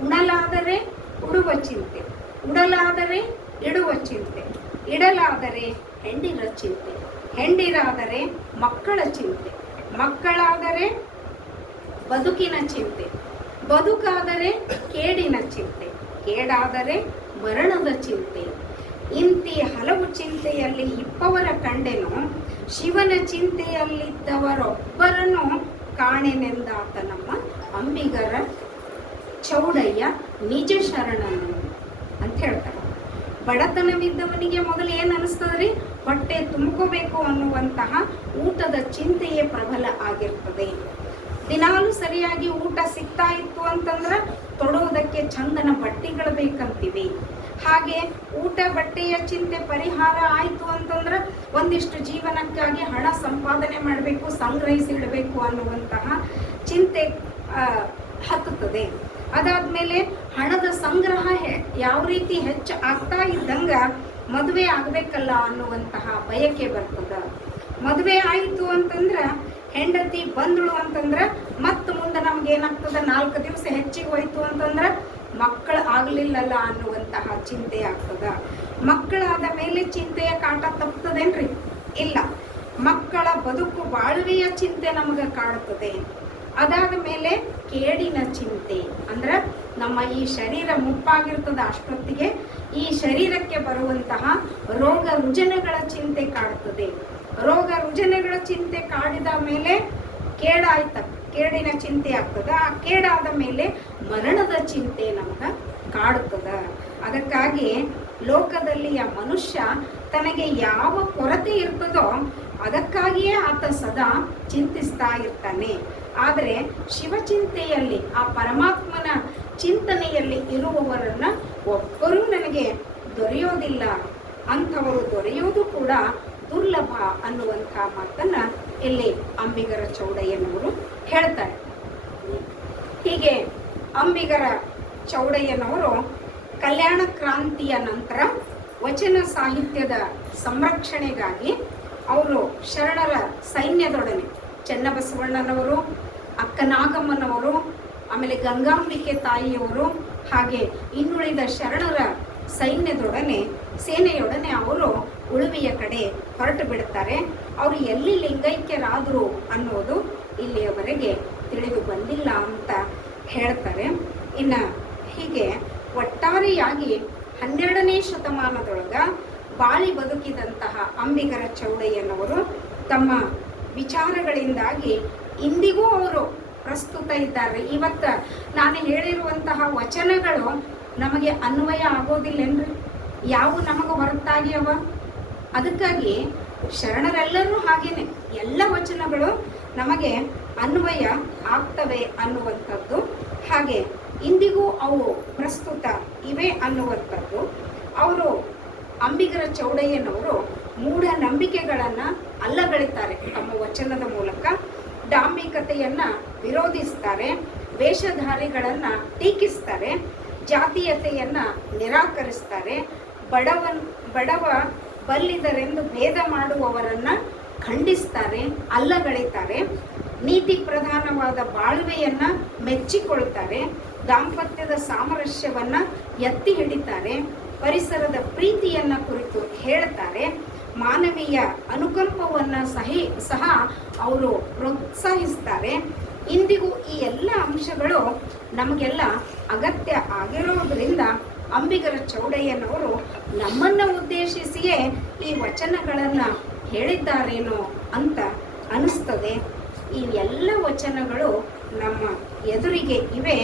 ಉಣಲಾದರೆ ಉಡುವ ಚಿಂತೆ, ಉಡಲಾದರೆ ಇಡುವ ಚಿಂತೆ, ಇಡಲಾದರೆ ಹೆಂಡಿರ ಚಿಂತೆ, ಹೆಂಡಿರಾದರೆ ಮಕ್ಕಳ ಚಿಂತೆ, ಮಕ್ಕಳಾದರೆ ಬದುಕಿನ ಚಿಂತೆ, ಬದುಕಾದರೆ ಕೇಡಿನ ಚಿಂತೆ, ಕೇಡಾದರೆ ಮರಣದ ಚಿಂತೆ. ಇಂತಿ ಹಲವು ಚಿಂತೆಯಲ್ಲಿ ಇಪ್ಪವರ ಕಂಡೆನು, ಶಿವನ ಚಿಂತೆಯಲ್ಲಿದ್ದವರೊಬ್ಬರನ್ನು ಕಾಣೆನೆಂದಾತ ನಮ್ಮ ಅಂಬಿಗರ ಚೌಡಯ್ಯ ನಿಜ ಶರಣನು ಅಂತ ಹೇಳ್ತಾರೆ. ಬಡತನವಿದ್ದವನಿಗೆ ಮೊದಲು ಏನು ಅನಿಸ್ತದ್ರಿ, ಹೊಟ್ಟೆ ತುಂಬ್ಕೋಬೇಕು ಅನ್ನುವಂತಹ ಊಟದ ಚಿಂತೆಯೇ ಪ್ರಬಲ ಆಗಿರ್ತದೆ. ದಿನಾಲು ಸರಿಯಾಗಿ ಊಟ ಸಿಗ್ತಾ ಇತ್ತು ಅಂತಂದ್ರೆ ತೊಡೋದಕ್ಕೆ ಚಂದನ ಬಟ್ಟೆಗಳು ಬೇಕಂತೀವಿ. ಹಾಗೆ ಊಟ ಬಟ್ಟೆಯ ಚಿಂತೆ ಪರಿಹಾರ ಆಯಿತು ಅಂತಂದ್ರೆ ಒಂದಿಷ್ಟು ಜೀವನಕ್ಕಾಗಿ ಹಣ ಸಂಪಾದನೆ ಮಾಡಬೇಕು, ಸಂಗ್ರಹಿಸಿಡಬೇಕು ಅನ್ನುವಂತಹ ಚಿಂತೆ ಹತ್ತುತ್ತದೆ. ಅದಾದ್ಮೇಲೆ ಹಣದ ಸಂಗ್ರಹ ಯಾವ ರೀತಿ ಹೆಚ್ಚು ಆಗ್ತಾ ಇದ್ದಂಗ ಮದುವೆ ಆಗಬೇಕಲ್ಲ ಅನ್ನುವಂತಹ ಬಯಕೆ ಬರ್ತದ. ಮದುವೆ ಆಯಿತು ಅಂತಂದ್ರೆ ಹೆಂಡತಿ ಬಂದಳು ಅಂತಂದ್ರೆ ಮತ್ತೆ ಮುಂದೆ ನಮ್ಗೆ ಏನಾಗ್ತದ, 4 ದಿವಸ ಹೆಚ್ಚಿಗೆ ಹೋಯ್ತು ಅಂತಂದ್ರೆ ಮಕ್ಕಳು ಆಗಲಿಲ್ಲಲ್ಲ ಅನ್ನುವಂತಹ ಚಿಂತೆ ಆಗ್ತದ. ಮಕ್ಕಳಾದ ಮೇಲೆ ಚಿಂತೆಯ ಕಾಟ ತಪ್ಪುತ್ತದೇನ್ರಿ? ಇಲ್ಲ. ಮಕ್ಕಳ ಬದುಕು ಬಾಳುವೆಯ ಚಿಂತೆ ನಮಗೆ ಕಾಡುತ್ತದೆ. ಅದಾದ ಮೇಲೆ ಕೇಡಿನ ಚಿಂತೆ ಅಂದ್ರೆ ನಮ್ಮ ಈ ಶರೀರ ಮುಪ್ಪಾಗಿರ್ತದ, ಅಷ್ಟೊತ್ತಿಗೆ ಈ ಶರೀರಕ್ಕೆ ಬರುವಂತಹ ರೋಗ ರುಜಿನಗಳ ಚಿಂತೆ ಕಾಡುತ್ತದೆ. ರೋಗ ರುಜಿನಗಳ ಚಿಂತೆ ಕಾಡಿದ ಮೇಲೆ ಕೇಡಿನ ಚಿಂತೆ ಆಗ್ತದ. ಆ ಕೇಡಾದ ಮೇಲೆ ಮರಣದ ಚಿಂತೆ ನಮಗೆ ಕಾಡುತ್ತದ. ಅದಕ್ಕಾಗಿ ಲೋಕದಲ್ಲಿಯ ಮನುಷ್ಯ ತನಗೆ ಯಾವ ಕೊರತೆ ಇರ್ತದೋ ಅದಕ್ಕಾಗಿಯೇ ಆತ ಸದಾ ಚಿಂತಿಸ್ತಾ ಇರ್ತಾನೆ. ಆದರೆ ಶಿವಚಿಂತೆಯಲ್ಲಿ, ಆ ಪರಮಾತ್ಮನ ಚಿಂತನೆಯಲ್ಲಿ ಇರುವವರನ್ನ ಒಬ್ಬರೂ ನನಗೆ ದೊರೆಯೋದಿಲ್ಲ, ಅಂಥವರು ದೊರೆಯೋದು ಕೂಡ ದುರ್ಲಭ ಅನ್ನುವಂಥ ಮಾತನ್ನ ಇಲ್ಲಿ ಅಂಬಿಗರ ಚೌಡಯ್ಯನವರು ಹೇಳ್ತಾರೆ. ಹೀಗೆ ಅಂಬಿಗರ ಚೌಡಯ್ಯನವರು ಕಲ್ಯಾಣ ಕ್ರಾಂತಿಯ ನಂತರ ವಚನ ಸಾಹಿತ್ಯದ ಸಂರಕ್ಷಣೆಗಾಗಿ ಅವರು ಶರಣರ ಸೈನ್ಯದೊಡನೆ ಚೆನ್ನಬಸವಣ್ಣನವರು, ಅಕ್ಕನಾಗಮ್ಮನವರು, ಆಮೇಲೆ ಗಂಗಾಂಬಿಕೆ ತಾಯಿಯವರು, ಹಾಗೆ ಇನ್ನುಳಿದ ಶರಣರ ಸೇನೆಯೊಡನೆ ಅವರು ಉಳುವಿಯ ಕಡೆ ಹೊರಟು ಬಿಡುತ್ತಾರೆ. ಅವರು ಎಲ್ಲಿ ಲಿಂಗೈಕ್ಯರಾದರು ಅನ್ನೋದು ಇಲ್ಲಿಯವರೆಗೆ ತಿಳಿದು ಬಂದಿಲ್ಲ ಅಂತ ಹೇಳ್ತಾರೆ. ಇನ್ನು ಹೀಗೆ ಒಟ್ಟಾರೆಯಾಗಿ 12ನೇ ಶತಮಾನದೊಳಗ ಬಾಳಿ ಬದುಕಿದಂತಹ ಅಂಬಿಗರ ಚೌಡಯ್ಯನವರು ತಮ್ಮ ವಿಚಾರಗಳಿಂದಾಗಿ ಇಂದಿಗೂ ಅವರು ಪ್ರಸ್ತುತ ಇದ್ದಾರೆ. ಇವತ್ತು ನಾನು ಹೇಳಿರುವಂತಹ ವಚನಗಳು ನಮಗೆ ಅನ್ವಯ ಆಗೋದಿಲ್ಲೇನ್ರಿ? ಯಾವ ನಮಗೆ ಹೊರತಾಗಿ ಅವ? ಅದಕ್ಕಾಗಿ ಶರಣರೆಲ್ಲರೂ ಹಾಗೇನೆ ಎಲ್ಲ ವಚನಗಳು ನಮಗೆ ಅನ್ವಯ ಆಗ್ತವೆ ಅನ್ನುವಂಥದ್ದು, ಹಾಗೆ ಇಂದಿಗೂ ಅವು ಪ್ರಸ್ತುತ ಇವೆ ಅನ್ನುವಂಥದ್ದು. ಅವರು ಅಂಬಿಗರ ಚೌಡಯ್ಯನವರು ಮೂಢನಂಬಿಕೆಗಳನ್ನು ಅಲ್ಲಗಳೆಯುತ್ತಾರೆ. ತಮ್ಮ ವಚನದ ಮೂಲಕ ಡಾಂಬಿಕತೆಯನ್ನು ವಿರೋಧಿಸ್ತಾರೆ, ವೇಷಧಾರಿಗಳನ್ನು ಟೀಕಿಸ್ತಾರೆ, ಜಾತೀಯತೆಯನ್ನು ನಿರಾಕರಿಸ್ತಾರೆ, ಬಡವ ಬಲ್ಲಿದರೆಂದು ಭೇದ ಮಾಡುವವರನ್ನು ಖಂಡಿಸ್ತಾರೆ, ಅಲ್ಲಗಳೆಯುತ್ತಾರೆ, ನೀತಿ ಪ್ರಧಾನವಾದ ಬಾಳ್ವೆಯನ್ನು ಮೆಚ್ಚಿಕೊಳ್ತಾರೆ, ದಾಂಪತ್ಯದ ಸಾಮರಸ್ಯವನ್ನು ಎತ್ತಿ ಹಿಡಿತಾರೆ, ಪರಿಸರದ ಪ್ರೀತಿಯನ್ನು ಕುರಿತು ಹೇಳ್ತಾರೆ, ಮಾನವೀಯ ಅನುಕಂಪವನ್ನು ಸಹ ಅವರು ಪ್ರೋತ್ಸಾಹಿಸ್ತಾರೆ. ಇಂದಿಗೂ ಈ ಎಲ್ಲ ಅಂಶಗಳು ನಮಗೆಲ್ಲ ಅಗತ್ಯ ಆಗಿರೋದ್ರಿಂದ ಅಂಬಿಗರ ಚೌಡಯ್ಯನವರು ನಮ್ಮನ್ನು ಉದ್ದೇಶಿಸಿಯೇ ಈ ವಚನಗಳನ್ನು ಹೇಳಿದ್ದಾರೇನೋ ಅಂತ ಅನಿಸ್ತದೆ. ಈ ಎಲ್ಲ ವಚನಗಳು ನಮ್ಮ ಎದುರಿಗೆ ಇವೆ.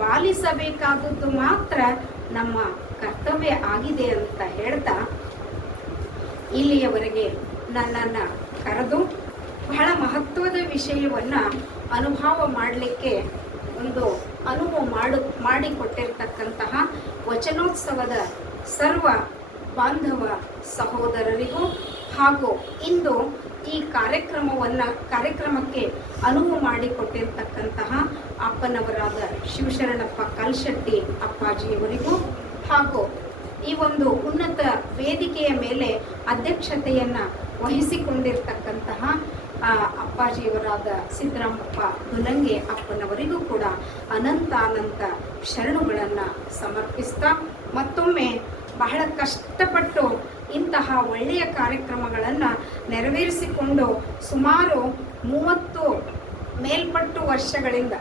ಪಾಲಿಸಬೇಕಾದದ್ದು ಮಾತ್ರ ನಮ್ಮ ಕರ್ತವ್ಯ ಆಗಿದೆ ಅಂತ ಹೇಳ್ತಾ ಇಲ್ಲಿಯವರೆಗೆ ನನ್ನನ್ನು ಕರೆದು ಬಹಳ ಮಹತ್ವದ ವಿಷಯವನ್ನು ಅನುಭವ ಮಾಡಲಿಕ್ಕೆ ಒಂದು ಅನುವು ಮಾಡಿಕೊಟ್ಟಿರ್ತಕ್ಕಂತಹ ವಚನೋತ್ಸವದ ಸರ್ವ ಬಾಂಧವ ಸಹೋದರರಿಗೂ ಹಾಗೂ ಇಂದು ಈ ಕಾರ್ಯಕ್ರಮಕ್ಕೆ ಅನುವು ಮಾಡಿಕೊಟ್ಟಿರ್ತಕ್ಕಂತಹ ಅಪ್ಪನವರಾದ ಶಿವಶರಣಪ್ಪ ಕಲ್ಶೆಟ್ಟಿ ಅಪ್ಪಾಜಿಯವರಿಗೂ ಹಾಗೂ ಈ ಒಂದು ಉನ್ನತ ವೇದಿಕೆಯ ಮೇಲೆ ಅಧ್ಯಕ್ಷತೆಯನ್ನು ವಹಿಸಿಕೊಂಡಿರ್ತಕ್ಕಂತಹ ಅಪ್ಪಾಜಿಯವರಾದ ಸಿದ್ದರಾಮಪ್ಪ ದುಲಂಗೆ ಅಪ್ಪನವರಿಗೂ ಕೂಡ ಅನಂತ ಶರಣುಗಳನ್ನು ಸಮರ್ಪಿಸ್ತಾ ಮತ್ತೊಮ್ಮೆ ಬಹಳ ಕಷ್ಟಪಟ್ಟು ಇಂತಹ ಒಳ್ಳೆಯ ಕಾರ್ಯಕ್ರಮಗಳನ್ನು ನೆರವೇರಿಸಿಕೊಂಡು ಸುಮಾರು 30 ಮೇಲ್ಪಟ್ಟು ವರ್ಷಗಳಿಂದ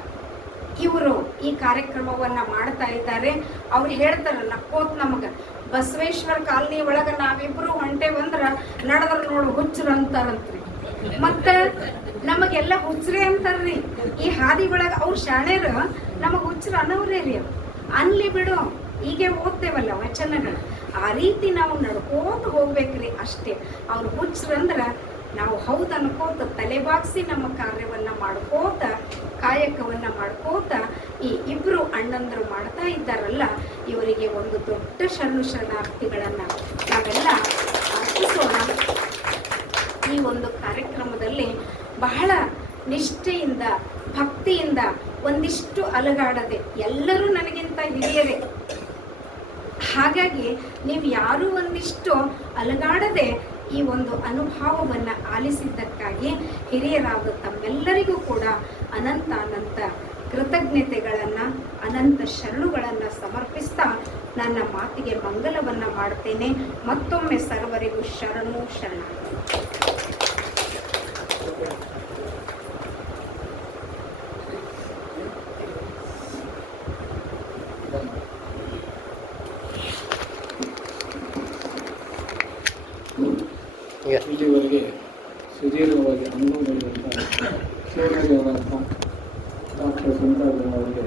ಇವರು ಈ ಕಾರ್ಯಕ್ರಮವನ್ನು ಮಾಡ್ತಾ ಇದ್ದಾರೆ. ಅವ್ರು ಹೇಳ್ತಾರೆ ನಕ್ಕೋತ್ ನಮಗೆ ಬಸವೇಶ್ವರ ಕಾಲನಿ ಒಳಗೆ ನಾವಿಬ್ಬರು ಹೊಂಟೇವಂದ್ರೆ ನಡೆದ್ರೆ ನೋಡು ಹುಚ್ಚರು ಅಂತಾರಂತ್ರಿ. ಮತ್ತು ನಮಗೆಲ್ಲ ಹುಚ್ಚರೇ ಅಂತಾರ್ರಿ ಈ ಹಾದಿ ಒಳಗೆ. ಅವ್ರು ಶಾಣೆರು ನಮಗೆ ಹುಚ್ಚರು ಅನ್ನೋರೇ ರೀ. ಅನ್ಲಿ ಬಿಡು, ಹೀಗೆ ಓದ್ತೇವಲ್ಲ ವಚನಗಳು, ಆ ರೀತಿ ನಾವು ನಡ್ಕೋತ ಹೋಗ್ಬೇಕ್ರಿ ಅಷ್ಟೇ. ಅವ್ರು ಹುಚ್ಚರಂದ್ರೆ ನಾವು ಹೌದು ಅನ್ಕೋತ ತಲೆಬಾಗಿಸಿ ನಮ್ಮ ಕಾರ್ಯವನ್ನು ಮಾಡ್ಕೋತ ಕಾಯಕವನ್ನು ಮಾಡ್ಕೋತ ಈ ಇಬ್ಬರು ಅಣ್ಣಂದರು ಮಾಡ್ತಾ ಇದ್ದಾರಲ್ಲ, ಇವರಿಗೆ ಒಂದು ದೊಡ್ಡ ಶರಣಾರ್ಥಿಗಳನ್ನು ನಾವೆಲ್ಲ ಅರ್ಪಿಸೋಣ. ಈ ಒಂದು ಕಾರ್ಯಕ್ರಮದಲ್ಲಿ ಬಹಳ ನಿಷ್ಠೆಯಿಂದ ಭಕ್ತಿಯಿಂದ ಒಂದಿಷ್ಟು ಅಲಗಾಡದೆ, ಎಲ್ಲರೂ ನನಗಿಂತ ಹಿರಿಯರೇ, ಹಾಗಾಗಿ ನೀವು ಯಾರೂ ಒಂದಿಷ್ಟು ಅಲಗಾಡದೆ ಈ ಒಂದು ಅನುಭವವನ್ನು ಆಲಿಸಿದ್ದಕ್ಕಾಗಿ ಹಿರಿಯರಾದ ತಮ್ಮೆಲ್ಲರಿಗೂ ಕೂಡ ಅನಂತ ಕೃತಜ್ಞತೆಗಳನ್ನು ಅನಂತ ಶರಣುಗಳನ್ನು ಸಮರ್ಪಿಸ್ತಾ ನನ್ನ ಮಾತಿಗೆ ಮಂಗಲವನ್ನು ಮಾಡ್ತೇನೆ. ಮತ್ತೊಮ್ಮೆ ಸರ್ವರಿಗೂ ಶರಣು ಶರಣಾರ್ಥಿ. ಇಲ್ಲಿವರೆಗೆ ಸುದೀರ್ಘವಾಗಿ ಅನುಭವ ಮಾಡಿದಂಥ ಶಿವರಾಜ್ ಡಾಕ್ಟರ್ ಸಂತಾಜ್ ಅವರಿಗೆ